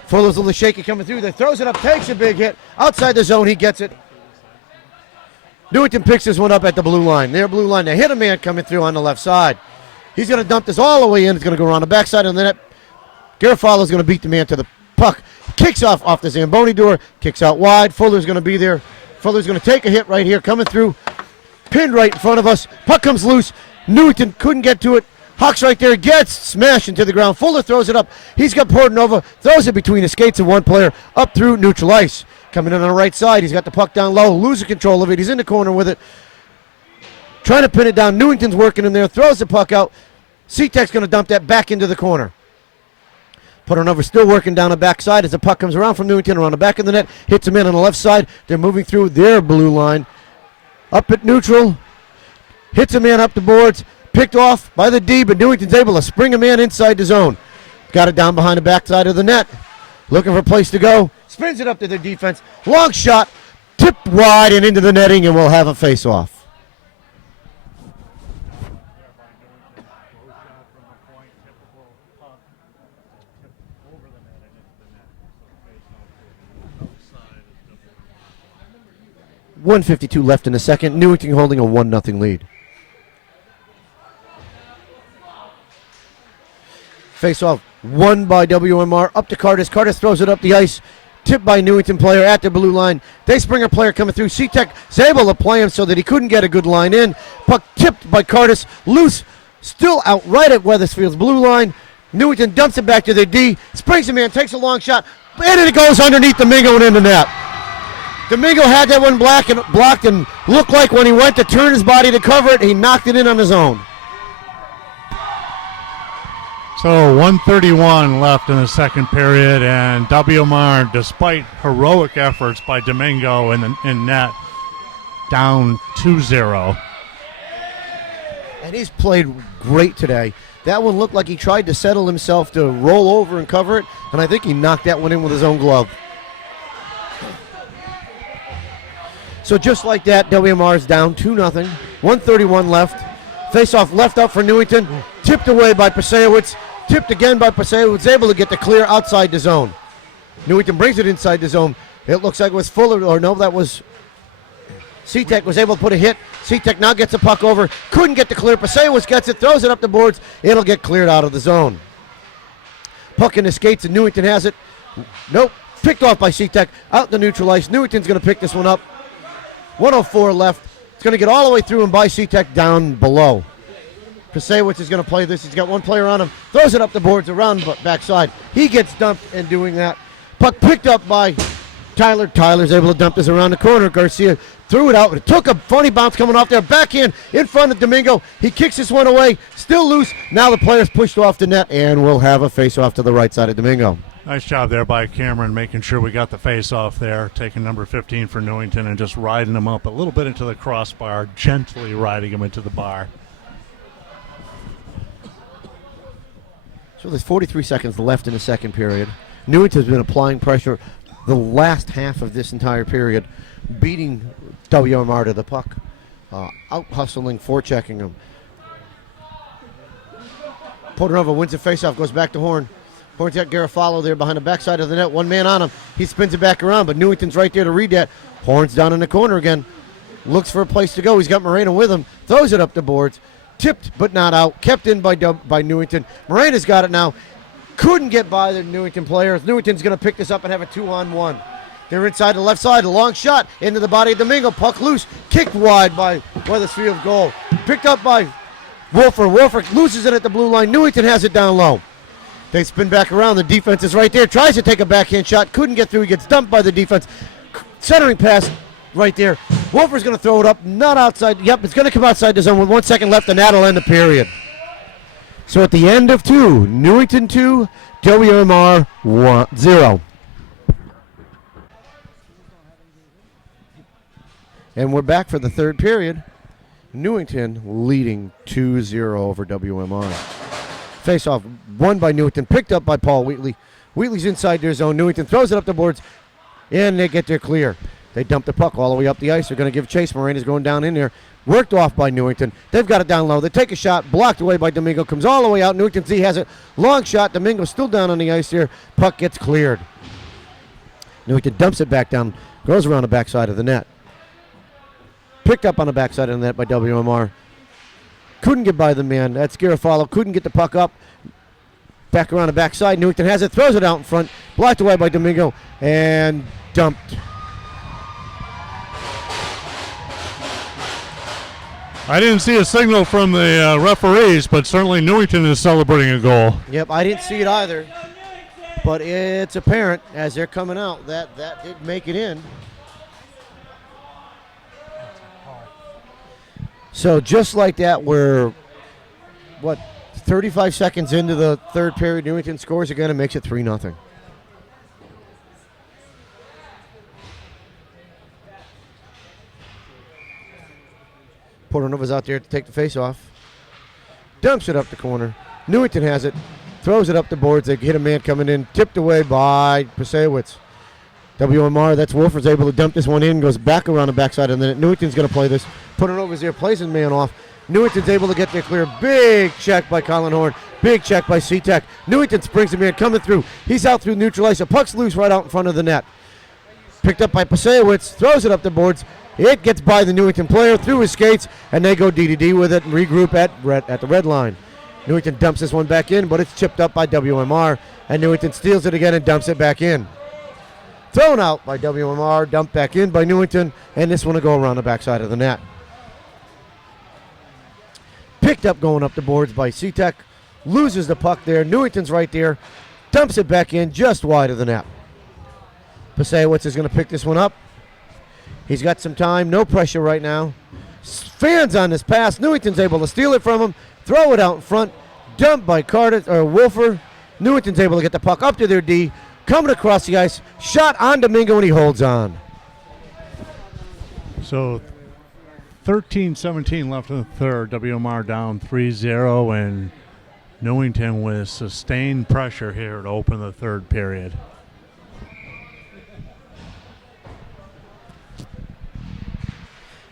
Fuller's a little shaky coming through there, throws it up, takes a big hit. Outside the zone, he gets it. Newington picks this one up at the blue line. Their blue line, they hit a man coming through on the left side. He's going to dump this all the way in. It's going to go around the backside of the net. Garofalo's going to beat the man to the puck. Kicks off the Zamboni door, kicks out wide. Fuller's going to be there. Fuller's going to take a hit right here, coming through. pinned right in front of us. Puck comes loose. Newington couldn't get to it. Hawks right there, gets smashed into the ground. Fuller throws it up. He's got Portanova, throws it between the skates of one player up through neutral ice. Coming in on the right side, he's got the puck down low, losing control of it. He's in the corner with it. Trying to pin it down. Newington's working in there, throws the puck out. C-Tech's going to dump that back into the corner. Portanova still working down the backside as the puck comes around from Newington around the back of the net, hits him in on the left side. They're moving through their blue line. Up at neutral, hits a man up the boards. Picked off by the D, but Newington's able to spring a man inside the zone. Got it down behind the backside of the net. Looking for a place to go. Spins it up to the defense. Long shot. Tipped wide and into the netting, and we'll have a face-off. .152 left in the second. Newington holding a 1-0 lead. Face-off won by WMR. Up to Cardis. Cardis throws it up the ice. Tipped by Newington player at the blue line. Dayspringer player coming through. C-Tech is able to play him so that he couldn't get a good line in. Puck tipped by Cardis. Loose. Still out right at Weathersfield's blue line. Newington dumps it back to the D. Springs a man. Takes a long shot. And it goes underneath Domingo and in the net. Domingo had that one blocked and looked like when he went to turn his body to cover it, he knocked it in on his own. So 1:31 left in the second period, and WMR, despite heroic efforts by Domingo in net, down 2-0. And he's played great today. That one looked like he tried to settle himself to roll over and cover it, and I think he knocked that one in with his own glove. So just like that, WMR is down 2-0. 1:31 left. Face-off left up for Newington. Tipped away by Pasewicz. Tipped again by Pasewicz. Able to get the clear outside the zone. Newington brings it inside the zone. It looks like it was Fuller, or no, that was C-Tech was able to put a hit. C-Tech now gets the puck over. Couldn't get the clear. Pasewicz gets it, throws it up the boards. It'll get cleared out of the zone. Puck in the skates, and Newington has it. Nope. Picked off by C-Tech. Out the neutral ice. Newington's going to pick this one up. 1:04 left. It's going to get all the way through and by C-Tech down below. Pasewicz is going to play this. He's got one player on him. Throws it up the boards around backside. He gets dumped in doing that. Puck picked up by Tyler. Tyler's able to dump this around the corner. Garcia threw it out. It took a funny bounce coming off there. Backhand in front of Domingo. He kicks this one away. Still loose. Now the player's pushed off the net, and we'll have a face-off to the right side of Domingo. Nice job there by Cameron, making sure we got the face-off there, taking number 15 for Newington and just riding him up a little bit into the crossbar, gently riding him into the bar. So there's 43 seconds left in the second period. Newington's been applying pressure the last half of this entire period, beating WMR to the puck, out-hustling, forechecking him. Portanova wins the faceoff, goes back to Horn. Horn's got Garofalo there behind the backside of the net. One man on him. He spins it back around, but Newington's right there to read that. Horn's down in the corner again. Looks for a place to go. He's got Moreno with him. Throws it up the boards. Tipped but not out. Kept in by Newington. Morena's got it now. Couldn't get by the Newington players. Newington's going to pick this up and have a 2-on-1. They're inside the left side. A long shot into the body of Domingo. Puck loose. Kicked wide by Weathersfield goal. Picked up by Wolfer. Wolfer loses it at the blue line. Newington has it down low. They spin back around. The defense is right there. Tries to take a backhand shot. Couldn't get through. He gets dumped by the defense. Centering pass right there. Wolfer's going to throw it up. Not outside. Yep, it's going to come outside the zone with 1 second left, and that'll end the period. So at the end of 2, Newington 2, WMR 0. And we're back for the third period. Newington leading 2-0 over WMR. Face-off won by Newington, picked up by Paul Wheatley. Wheatley's inside their zone. Newington throws it up the boards, and they get their clear. They dump the puck all the way up the ice. They're going to give chase. Morena's going down in there. Worked off by Newington. They've got it down low. They take a shot. Blocked away by Domingo. Comes all the way out. Newington Z has it. Long shot. Domingo still down on the ice here. Puck gets cleared. Newington dumps it back down. Goes around the backside of the net. Picked up on the backside of the net by WMR. Couldn't get by the man. That's Garofalo. Couldn't get the puck up. Back around the backside. Newington has it. Throws it out in front. Blocked away by Domingo. And dumped. I didn't see a signal from the referees, but certainly Newington is celebrating a goal. Yep, I didn't see it either. But it's apparent as they're coming out that did make it in. So just like that, we're, 35 seconds into the third period, Newington scores again and makes it 3-0. Portanova's out there to take the face off. Dumps it up the corner. Newington has it. Throws it up the boards. They hit a man coming in. Tipped away by Pasewicz. WMR, that's Wolfer's able to dump this one in. Goes back around the backside. And then Newington's going to play this. Portanova's there. Plays his man off. Newington's able to get there clear. Big check by Colin Horn. Big check by C-Tech. Newington springs the man coming through. He's out through neutral ice. The puck's loose right out in front of the net. Picked up by Pasewicz. Throws it up the boards. It gets by the Newington player through his skates, and they go D-to-D with it and regroup at the red line. Newington dumps this one back in, but it's chipped up by WMR, and Newington steals it again and dumps it back in. Thrown out by WMR, dumped back in by Newington, and this one will go around the backside of the net. Picked up going up the boards by C-Tech, loses the puck there. Newington's right there, dumps it back in just wide of the net. Pasewicz is going to pick this one up. He's got some time, no pressure right now. Fans on this pass. Newington's able to steal it from him, throw it out in front, dumped by Wolfer. Newington's able to get the puck up to their D, coming across the ice, shot on Domingo, and he holds on. So 13-17 left in the third. WMR down 3-0, and Newington with sustained pressure here to open the third period.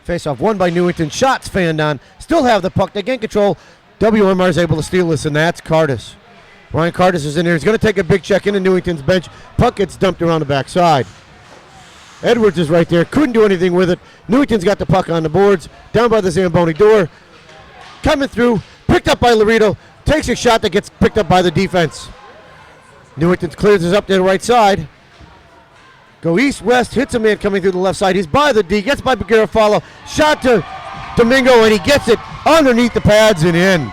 Face-off won by Newington. Shots fanned on. Still have the puck. They gain control. WMR is able to steal this, and that's Cardis. Ryan Cardis is in there. He's going to take a big check into Newington's bench. Puck gets dumped around the backside. Edwards is right there. Couldn't do anything with it. Newington's got the puck on the boards. Down by the Zamboni door. Coming through. Picked up by Laredo. Takes a shot that gets picked up by the defense. Newington clears this up to the right side. Go east-west, hits a man coming through the left side. He's by the D, gets by Garofalo. Shot to Domingo, and he gets it underneath the pads and in.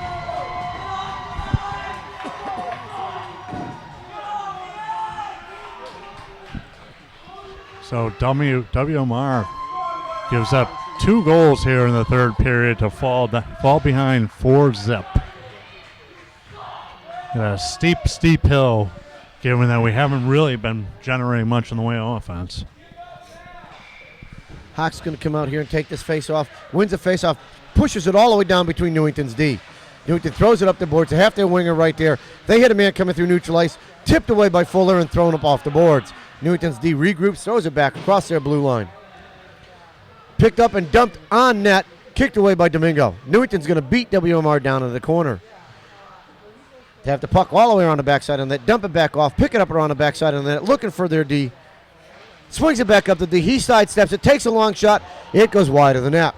So WMR gives up 2 goals here in the third period to fall behind 4-0. A steep hill, given that we haven't really been generating much in the way of offense. Hawk's going to come out here and take this face-off. Wins the face-off. Pushes it all the way down between Newington's D. Newington throws it up the boards. They have their winger right there. They hit a man coming through neutral ice. Tipped away by Fuller and thrown up off the boards. Newington's D regroups, throws it back across their blue line. Picked up and dumped on net. Kicked away by Domingo. Newington's going to beat WMR down in the corner. They have the puck all the way around the backside of the net, dump it back off, pick it up around the backside of the net, looking for their D. Swings it back up to D. He sidesteps it, takes a long shot. It goes wide of the net.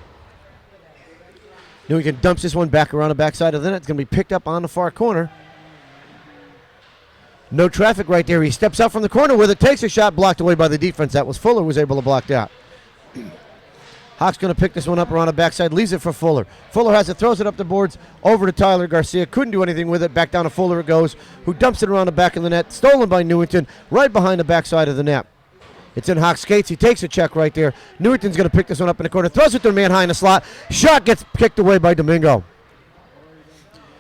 Newington dumps this one back around the backside of the net. It's going to be picked up on the far corner. No traffic right there. He steps out from the corner with it, takes a shot, blocked away by the defense. That was Fuller was able to block that. Hawk's going to pick this one up around the backside, leaves it for Fuller. Fuller has it, throws it up the boards, over to Tyler Garcia. Couldn't do anything with it. Back down to Fuller it goes, who dumps it around the back of the net. Stolen by Newington, right behind the backside of the net. It's in Hawk's skates. He takes a check right there. Newington's going to pick this one up in the corner, throws it to the man high in the slot. Shot gets kicked away by Domingo.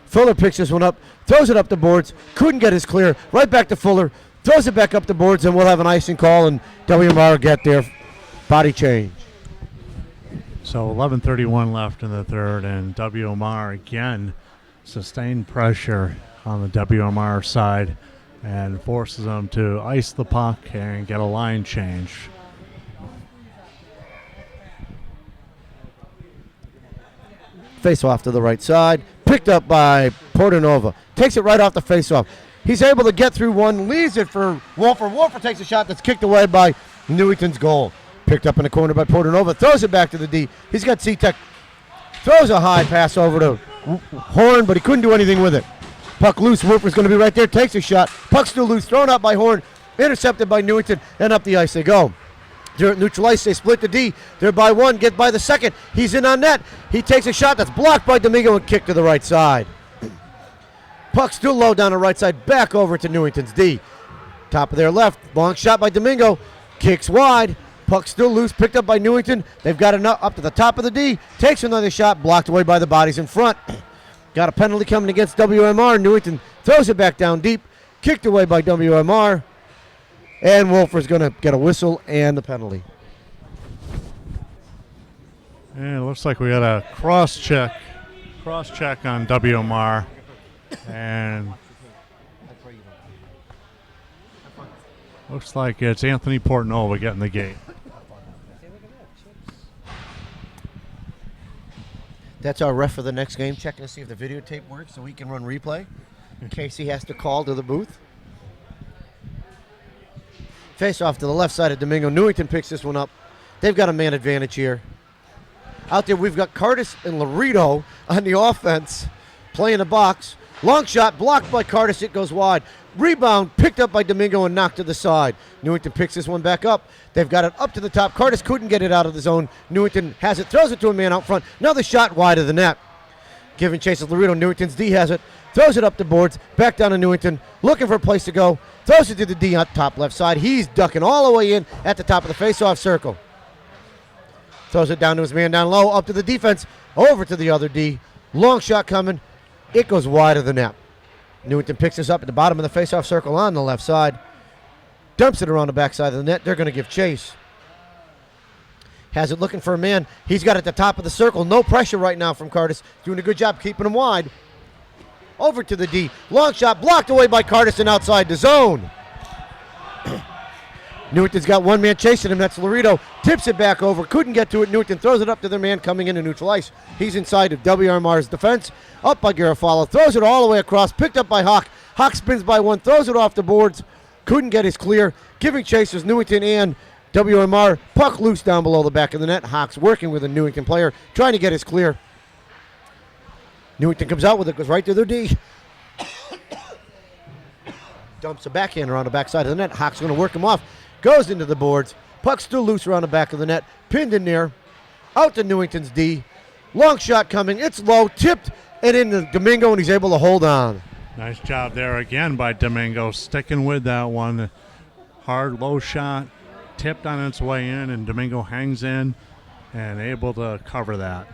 Fuller picks this one up, throws it up the boards. Couldn't get his clear. Right back to Fuller. Throws it back up the boards, and we'll have an icing call, and WMR get their body change. So 11:31 left in the third, and WMR again sustained pressure on the WMR side and forces them to ice the puck and get a line change. Face off to the right side. Picked up by Portanova. Takes it right off the face off. He's able to get through one, leaves it for Wolfer. Wolfer takes a shot that's kicked away by Newington's goal. Picked up in the corner by Portanova. Throws it back to the D. He's got C-Tech. Throws a high pass over to Horn, but he couldn't do anything with it. Puck loose. Wolfer's going to be right there. Takes a shot. Puck still loose. Thrown out by Horn. Intercepted by Newington. And up the ice they go. They're at neutral ice. They split the D. They're by one. Get by the second. He's in on net. He takes a shot that's blocked by Domingo and kicked to the right side. Puck still low down the right side. Back over to Newington's D. Top of their left. Long shot by Domingo. Kicks wide. Puck still loose. Picked up by Newington. They've got it up to the top of the D. Takes another shot. Blocked away by the bodies in front. Got a penalty coming against WMR. Newington throws it back down deep. Kicked away by WMR. And Wolfer's going to get a whistle and a penalty. And it looks like we got a cross check on WMR. And looks like it's Anthony Portnola getting the gate. That's our ref for the next game, checking to see if the videotape works so we can run replay in case he has to call to the booth. Face off to the left side of Domingo. Newington picks this one up. They've got a man advantage here. Out there, we've got Curtis and Laredo on the offense playing the box. Long shot blocked by Curtis. It goes wide. Rebound picked up by Domingo and knocked to the side. Newington picks this one back up. They've got it up to the top. Curtis couldn't get it out of the zone. Newington has it, throws it to a man out front. Another shot wide of the net. Giving chase of Laredo. Newington's D has it. Throws it up the boards. Back down to Newington. Looking for a place to go. Throws it to the D on top left side. He's ducking all the way in at the top of the face-off circle. Throws it down to his man down low. Up to the defense. Over to the other D. Long shot coming. It goes wide of the net. Newington picks this up at the bottom of the face-off circle on the left side. Dumps it around the backside of the net. They're going to give chase. Has it looking for a man. He's got it at the top of the circle. No pressure right now from Curtis. Doing a good job keeping him wide. Over to the D. Long shot blocked away by Curtis and outside the zone. Newington's got one man chasing him. That's Laredo. Tips it back over. Couldn't get to it. Newington throws it up to their man coming into neutral ice. He's inside of WMR's defense. Up by Garofalo. Throws it all the way across. Picked up by Hawk. Hawk spins by one. Throws it off the boards. Couldn't get his clear. Giving chasers Newington and WMR. Puck loose down below the back of the net. Hawk's working with a Newington player. Trying to get his clear. Newington comes out with it. Goes right to their D. Dumps a backhand around the backside of the net. Hawk's going to work him off. Goes into the boards. Puck still loose around the back of the net. Pinned in there. Out to Newington's D. Long shot coming. It's low. Tipped and into Domingo, and he's able to hold on. Nice job there again by Domingo, sticking with that one. Hard, low shot. Tipped on its way in, and Domingo hangs in and able to cover that.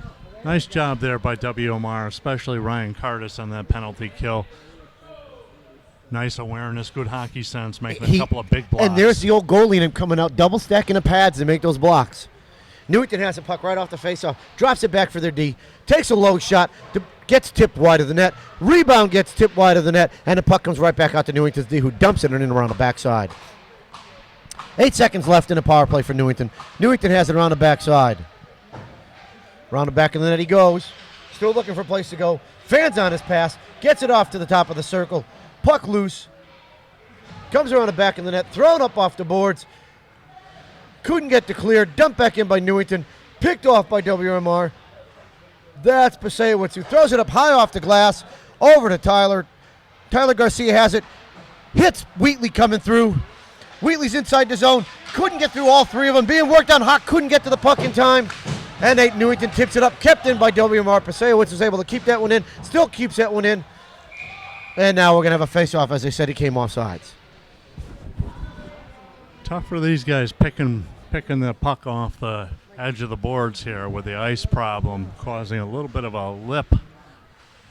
Nice job there by WMR, especially Ryan Curtis on that penalty kill. Nice awareness, good hockey sense, making a couple of big blocks. And there's the old goalie in him coming out, double stacking the pads to make those blocks. Newington has a puck right off the faceoff, drops it back for their D, takes a low shot, gets tipped wide of the net, rebound gets tipped wide of the net, and the puck comes right back out to Newington's D, who dumps it in and around the backside. 8 seconds left in the power play for Newington. Newington has it around the backside. Around the back of the net he goes, still looking for a place to go. Fans on his pass, gets it off to the top of the circle. Puck loose, comes around the back of the net, thrown up off the boards. Couldn't get to clear, dumped back in by Newington, picked off by WMR. That's Pasewicz, who throws it up high off the glass, over to Tyler. Tyler Garcia has it, hits Wheatley coming through. Wheatley's inside the zone, couldn't get through all three of them. Being worked on, Hawk couldn't get to the puck in time. And Nate Newington tips it up, kept in by WMR. Pasewicz was able to keep that one in, still keeps that one in. And now we're going to have a face-off. As they said, he came off sides. Tough for these guys picking the puck off the edge of the boards here with the ice problem, causing a little bit of a lip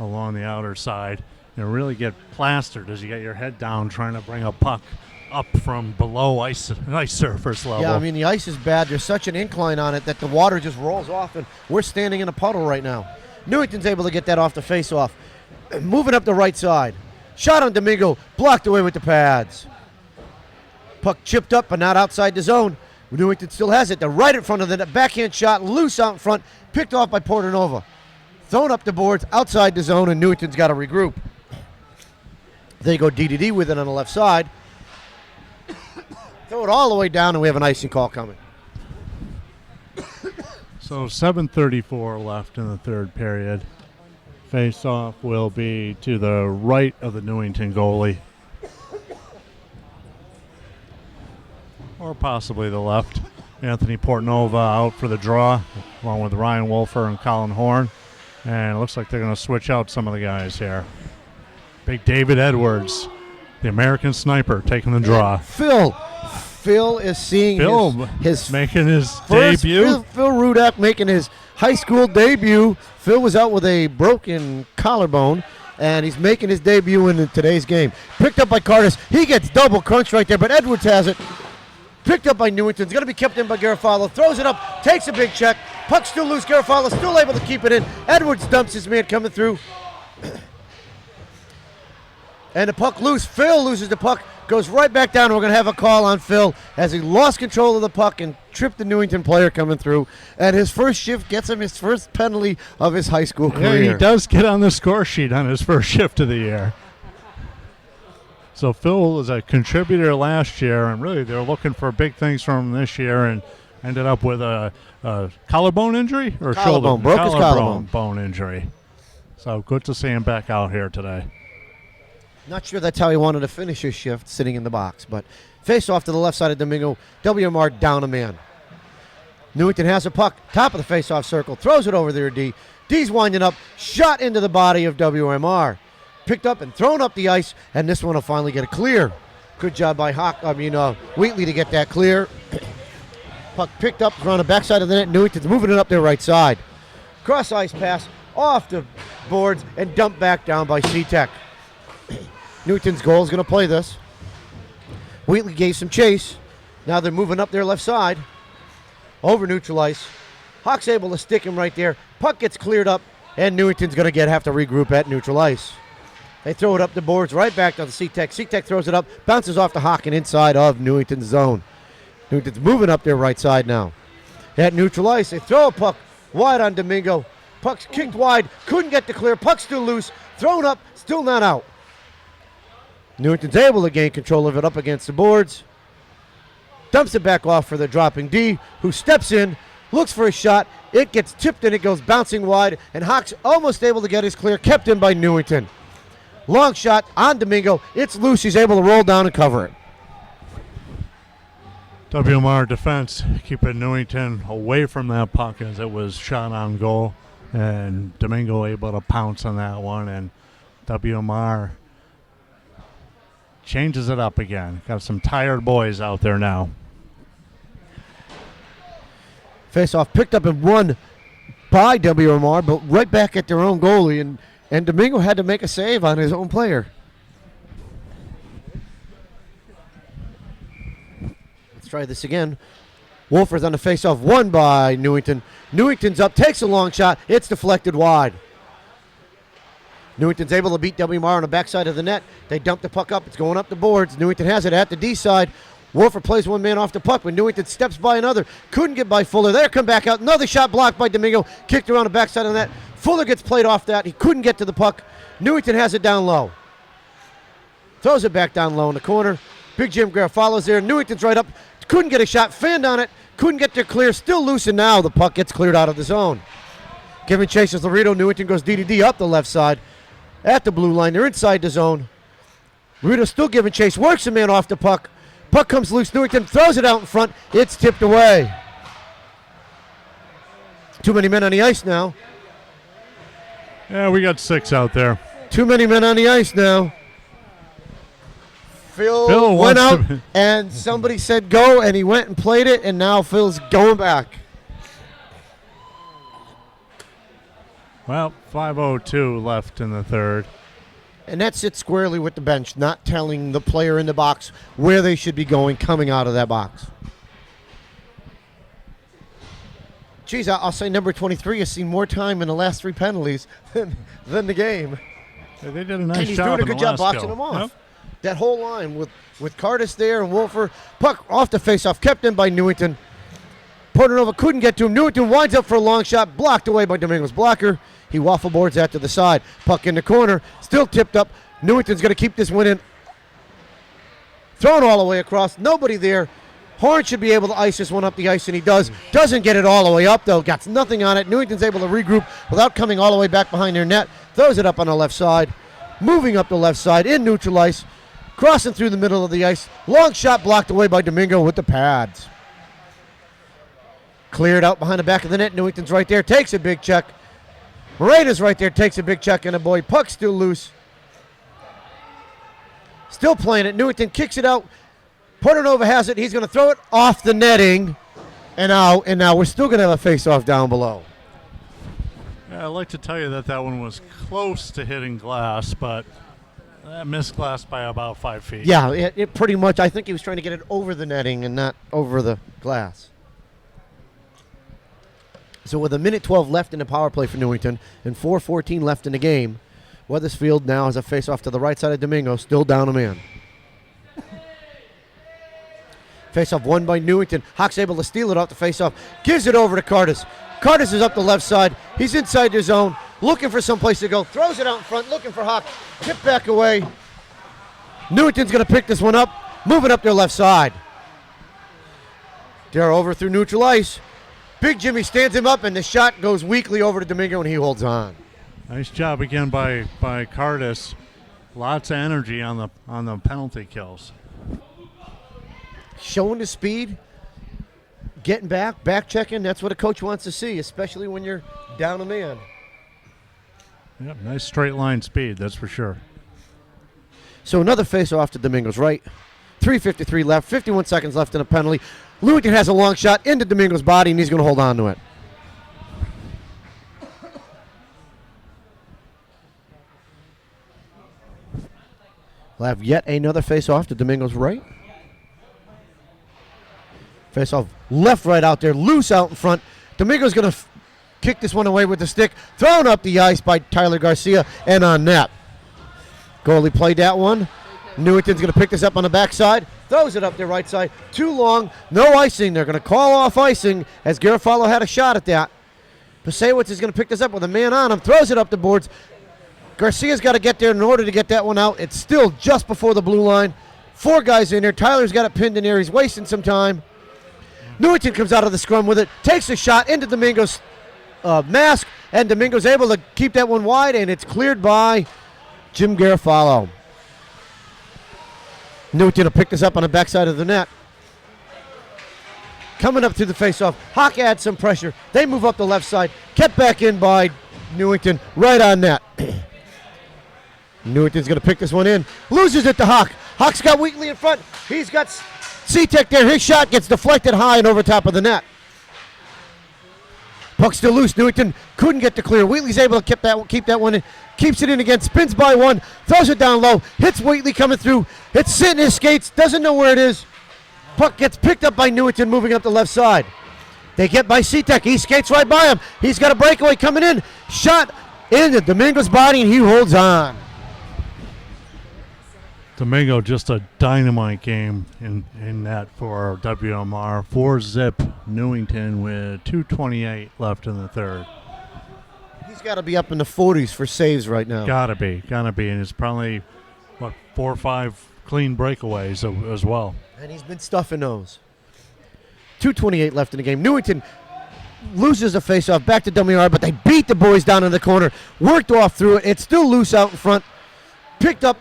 along the outer side. You really get plastered as you get your head down trying to bring a puck up from below ice surface level. Yeah, I mean, the ice is bad. There's such an incline on it that the water just rolls off, and we're standing in a puddle right now. Newington's able to get that off the face-off. Moving up the right side. Shot on Domingo. Blocked away with the pads. Puck chipped up but not outside the zone. Newington still has it. They're right in front of the net. Backhand shot. Loose out in front. Picked off by Portanova. Thrown up the boards. Outside the zone, and Newington's got to regroup. They go D with it on the left side. Throw it all the way down, and we have an icing call coming. So 7:34 left in the third period. Face-off will be to the right of the Newington goalie. Or possibly the left. Anthony Portnova out for the draw, along with Ryan Wolfer and Colin Horn. And it looks like they're going to switch out some of the guys here. Big David Edwards, the American sniper, taking the draw. Phil is seeing his making his first, debut. Phil Rudak making his high school debut. Phil was out with a broken collarbone, and he's making his debut in today's game. Picked up by Cardis. He gets double crunched right there, but Edwards has it. Picked up by Newington. It's going to be kept in by Garofalo. Throws it up. Takes a big check. Puck still loose. Garofalo still able to keep it in. Edwards dumps his man coming through. And the puck loose. Phil loses the puck. Goes right back down. We're going to have a call on Phil as he lost control of the puck and tripped the Newington player coming through. And his first shift gets him his first penalty of his high school career. Yeah, he does get on the score sheet on his first shift of the year. So Phil was a contributor last year, and really they're looking for big things from him this year, and ended up with a collarbone injury or collarbone. shoulder? Broke his collarbone. Bone injury. So good to see him back out here today. Not sure that's how he wanted to finish his shift, sitting in the box. But face off to the left side of Domingo. WMR down a man. Newington has a puck, top of the face-off circle, throws it over there to D. D's winding up, shot into the body of WMR. Picked up and thrown up the ice, and this one will finally get a clear. Good job by Wheatley to get that clear. Puck picked up around the backside of the net. Newington's moving it up their right side. Cross ice pass off the boards and dumped back down by C-Tech. Newton's goal is going to play this. Wheatley gave some chase. Now they're moving up their left side. Over neutral ice. Hawk's able to stick him right there. Puck gets cleared up, and Newington's going to have to regroup at neutral ice. They throw it up the boards right back to the C-Tech. C-Tech throws it up, bounces off the Hawk and inside of Newington's zone. Newington's moving up their right side now. At neutral ice, they throw a puck wide on Domingo. Puck's kicked wide, couldn't get the clear. Puck still loose, thrown up, still not out. Newington's able to gain control of it up against the boards. Dumps it back off for the dropping D, who steps in, looks for a shot. It gets tipped and it goes bouncing wide, and Hawks almost able to get his clear, kept in by Newington. Long shot on Domingo. It's loose. He's able to roll down and cover it. WMR defense keeping Newington away from that puck as it was shot on goal. And Domingo able to pounce on that one. And WMR changes it up again. Got some tired boys out there now. Face-off picked up and won by WMR, but right back at their own goalie. And Domingo had to make a save on his own player. Let's try this again. Wolfer's on the face-off, won by Newington. Newington's up, takes a long shot. It's deflected wide. Newington's able to beat WMR on the backside of the net. They dump the puck up. It's going up the boards. Newington has it at the D side. Wolfer plays one man off the puck when Newington steps by another. Couldn't get by Fuller. There, come back out. Another shot blocked by Domingo. Kicked around the backside of the net. Fuller gets played off that. He couldn't get to the puck. Newington has it down low. Throws it back down low in the corner. Big Jim Graf follows there. Newington's right up. Couldn't get a shot. Fanned on it. Couldn't get there clear. Still loose, and now the puck gets cleared out of the zone. Giving chase as Laredo. Newington goes D-to-D up the left side. At the blue line. They're inside the zone. Laredo still giving chase. Works a man off the puck. Puck comes loose. Newington throws it out in front. It's tipped away. Too many men on the ice now. Yeah, we got 6 out there. Too many men on the ice now. Phil went out, and somebody said go, and he went and played it, and now Phil's going back. Well, 5:02 left in the third. And that sits squarely with the bench, not telling the player in the box where they should be going coming out of that box. Geez, I'll say number 23 has seen more time in the last 3 penalties than the game. Yeah, they did a nice And he's job doing a good job boxing them off. Yep. That whole line with Cardis there and Wolfer. Puck off the faceoff, kept in by Newington. Portnova couldn't get to him. Newington winds up for a long shot, blocked away by Domingo's blocker. He waffle boards that to the side. Puck in the corner, still tipped up. Newington's going to keep this one in. Thrown all the way across, nobody there. Horn should be able to ice this one up the ice, and he does. Doesn't get it all the way up, though. Got nothing on it. Newington's able to regroup without coming all the way back behind their net. Throws it up on the left side. Moving up the left side in neutral ice. Crossing through the middle of the ice. Long shot blocked away by Domingo with the pads. Cleared out behind the back of the net. Newington's right there, takes a big check. Morena's right there, takes a big check, and a boy, puck still loose. Still playing it. Newington kicks it out. Portanova has it. He's going to throw it off the netting and out. And now we're still going to have a face-off down below. Yeah, I'd like to tell you that one was close to hitting glass, but missed glass by about 5 feet. Yeah, it pretty much, I think he was trying to get it over the netting and not over the glass. So with 1:12 left in the power play for Newington and 4:14 left in the game, Weathersfield now has a face-off to the right side of Domingo, still down a man. Face-off won by Newington. Hawks able to steal it off the face-off. Gives it over to Cardis. Cardis is up the left side. He's inside the zone, looking for some place to go. Throws it out in front, looking for Hawk. Tip back away. Newington's going to pick this one up, moving up their left side. They're over through neutral ice. Big Jimmy stands him up, and the shot goes weakly over to Domingo, and he holds on. Nice job again by Cardis. Lots of energy on the penalty kills. Showing the speed, getting back checking. That's what a coach wants to see, especially when you're down a man. Yep, nice straight line speed, that's for sure. So another face-off to Domingo's right. 3:53 left, 51 seconds left in a penalty. Lewington has a long shot into Domingo's body, and he's going to hold on to it. We'll have yet another face-off to Domingo's right. Face-off left-right out there, loose out in front. Domingo's going to kick this one away with the stick. Thrown up the ice by Tyler Garcia and on net. Goalie played that one. Newington's going to pick this up on the backside. Throws it up the right side. Too long. No icing. They're going to call off icing as Garofalo had a shot at that. Pasewicz is going to pick this up with a man on him. Throws it up the boards. Garcia's got to get there in order to get that one out. It's still just before the blue line. 4 guys in there. Tyler's got it pinned in there. He's wasting some time. Newington comes out of the scrum with it. Takes a shot into Domingo's mask. And Domingo's able to keep that one wide. And it's cleared by Jim Garofalo. Newington will pick this up on the backside of the net. Coming up through the faceoff. Hawk adds some pressure. They move up the left side. Kept back in by Newington. Right on net. Newington's going to pick this one in. Loses it to Hawk. Hawk's got Wheatley in front. He's got C-Tech there. His shot gets deflected high and over top of the net. Puck still loose. Newington couldn't get the clear. Wheatley's able to keep that one in. Keeps it in again. Spins by one. Throws it down low. Hits Wheatley coming through. It's sitting in his skates. Doesn't know where it is. Puck gets picked up by Newington moving up the left side. They get by C-Tech. He skates right by him. He's got a breakaway coming in. Shot into Domingo's body, and he holds on. Domingo, just a dynamite game in that for WMR. 4-zip Newington with 2:28 left in the third. He's got to be up in the 40s for saves right now. Gotta be. And it's probably, 4 or 5 clean breakaways as well. And he's been stuffing those. 2:28 left in the game. Newington loses a faceoff back to WMR, but they beat the boys down in the corner. Worked off through it. It's still loose out in front. Picked up.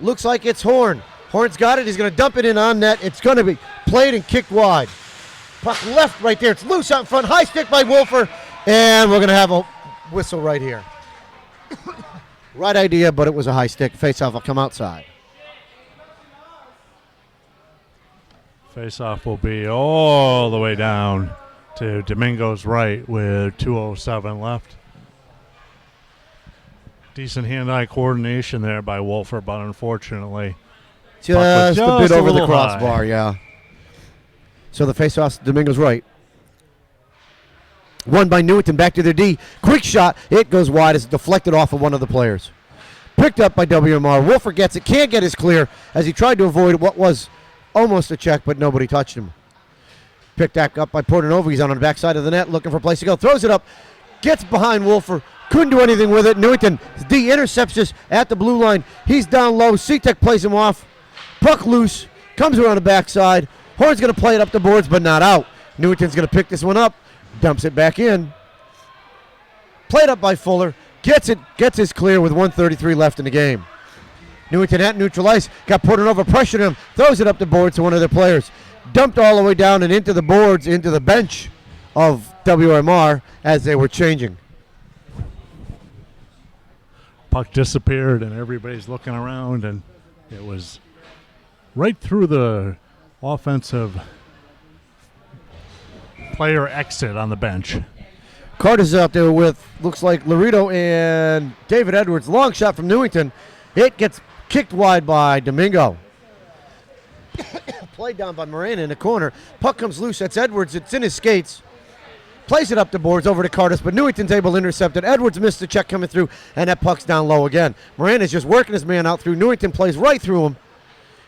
Looks like it's Horn. Horn's got it. He's going to dump it in on net. It's going to be played and kicked wide. Puck left right there. It's loose out in front. High stick by Wolfer. And we're going to have a whistle right here. Right idea, but it was a high stick. Face-off will come outside. Face-off will be all the way down to Domingo's right with 2:07 left. Decent hand-eye coordination there by Wolfer, but unfortunately, just a bit over the crossbar, high. Yeah. So the face-off's Domingo's right. Won by Newington, back to their D. Quick shot. It goes wide. It's deflected off of one of the players. Picked up by WMR. Wolfer gets it. Can't get his clear as he tried to avoid what was almost a check, but nobody touched him. Picked back up by Portanova. He's on the backside of the net looking for a place to go. Throws it up. Gets behind Wolfer. Couldn't do anything with it. Newington, D intercepts this at the blue line. He's down low. C-Tech plays him off. Puck loose. Comes around the backside. Horn's going to play it up the boards, but not out. Newington's going to pick this one up. Dumps it back in. Played up by Fuller. Gets his clear with 1:33 left in the game. Newington at neutral ice. Got Portanova pressuring him. Throws it up the boards to one of their players. Dumped all the way down and into the boards, into the bench of WMR as they were changing. Puck disappeared, and everybody's looking around, and it was right through the offensive player exit on the bench. Carter's out there with, looks like Laredo and David Edwards. Long shot from Newington. It gets kicked wide by Domingo. Played down by Moran in the corner. Puck comes loose. That's Edwards. It's in his skates. Plays it up the boards over to Cardis, but Newington's able to intercept it. Edwards missed the check coming through, and that puck's down low again. Moran is just working his man out through. Newington plays right through him.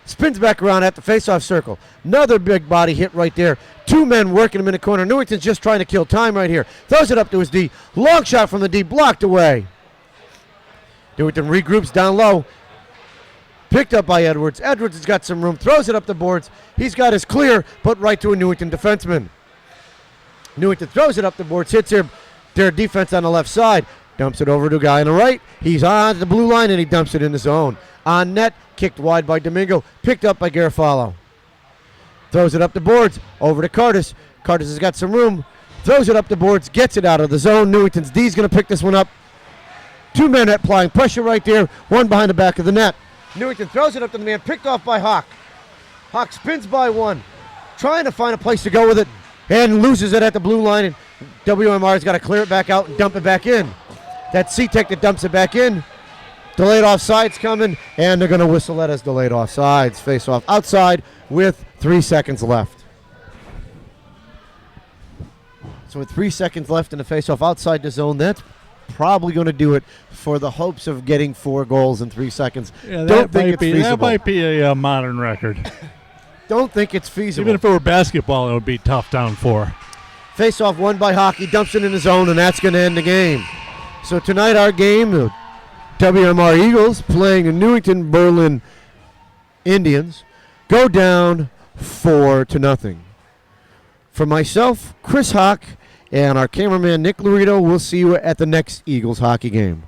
Spins back around at the faceoff circle. Another big body hit right there. Two men working him in the corner. Newington's just trying to kill time right here. Throws it up to his D. Long shot from the D, blocked away. Newington regroups down low. Picked up by Edwards. Edwards has got some room. Throws it up the boards. He's got his clear, but right to a Newington defenseman. Newington throws it up the boards, hits their defense on the left side, dumps it over to a guy on the right. He's on the blue line, and he dumps it in the zone. On net, kicked wide by Domingo, picked up by Garofalo. Throws it up the boards, over to Cardis. Cardis has got some room, throws it up the boards, gets it out of the zone. Newington's D's going to pick this one up. Two men applying pressure right there, one behind the back of the net. Newington throws it up to the man, picked off by Hawk. Hawk spins by one, trying to find a place to go with it, and loses it at the blue line, and WMR's got to clear it back out and dump it back in. That's C-Tech that dumps it back in. Delayed offsides coming, and they're going to whistle at us delayed offsides. Face off outside with 3 seconds left. So with 3 seconds left in the face-off outside the zone, that's probably going to do it for the hopes of getting 4 goals in 3 seconds. Yeah, Don't think it's feasible. That might be a modern record. Don't think it's feasible. Even if it were basketball, it would be tough down 4. Face-off won by Hockey, dumps it in the zone, and that's going to end the game. So tonight our game, the WMR Eagles playing the Newington Berlin Indians, go down 4-0. For myself, Chris Hawk, and our cameraman Nick Laredo, we'll see you at the next Eagles hockey game.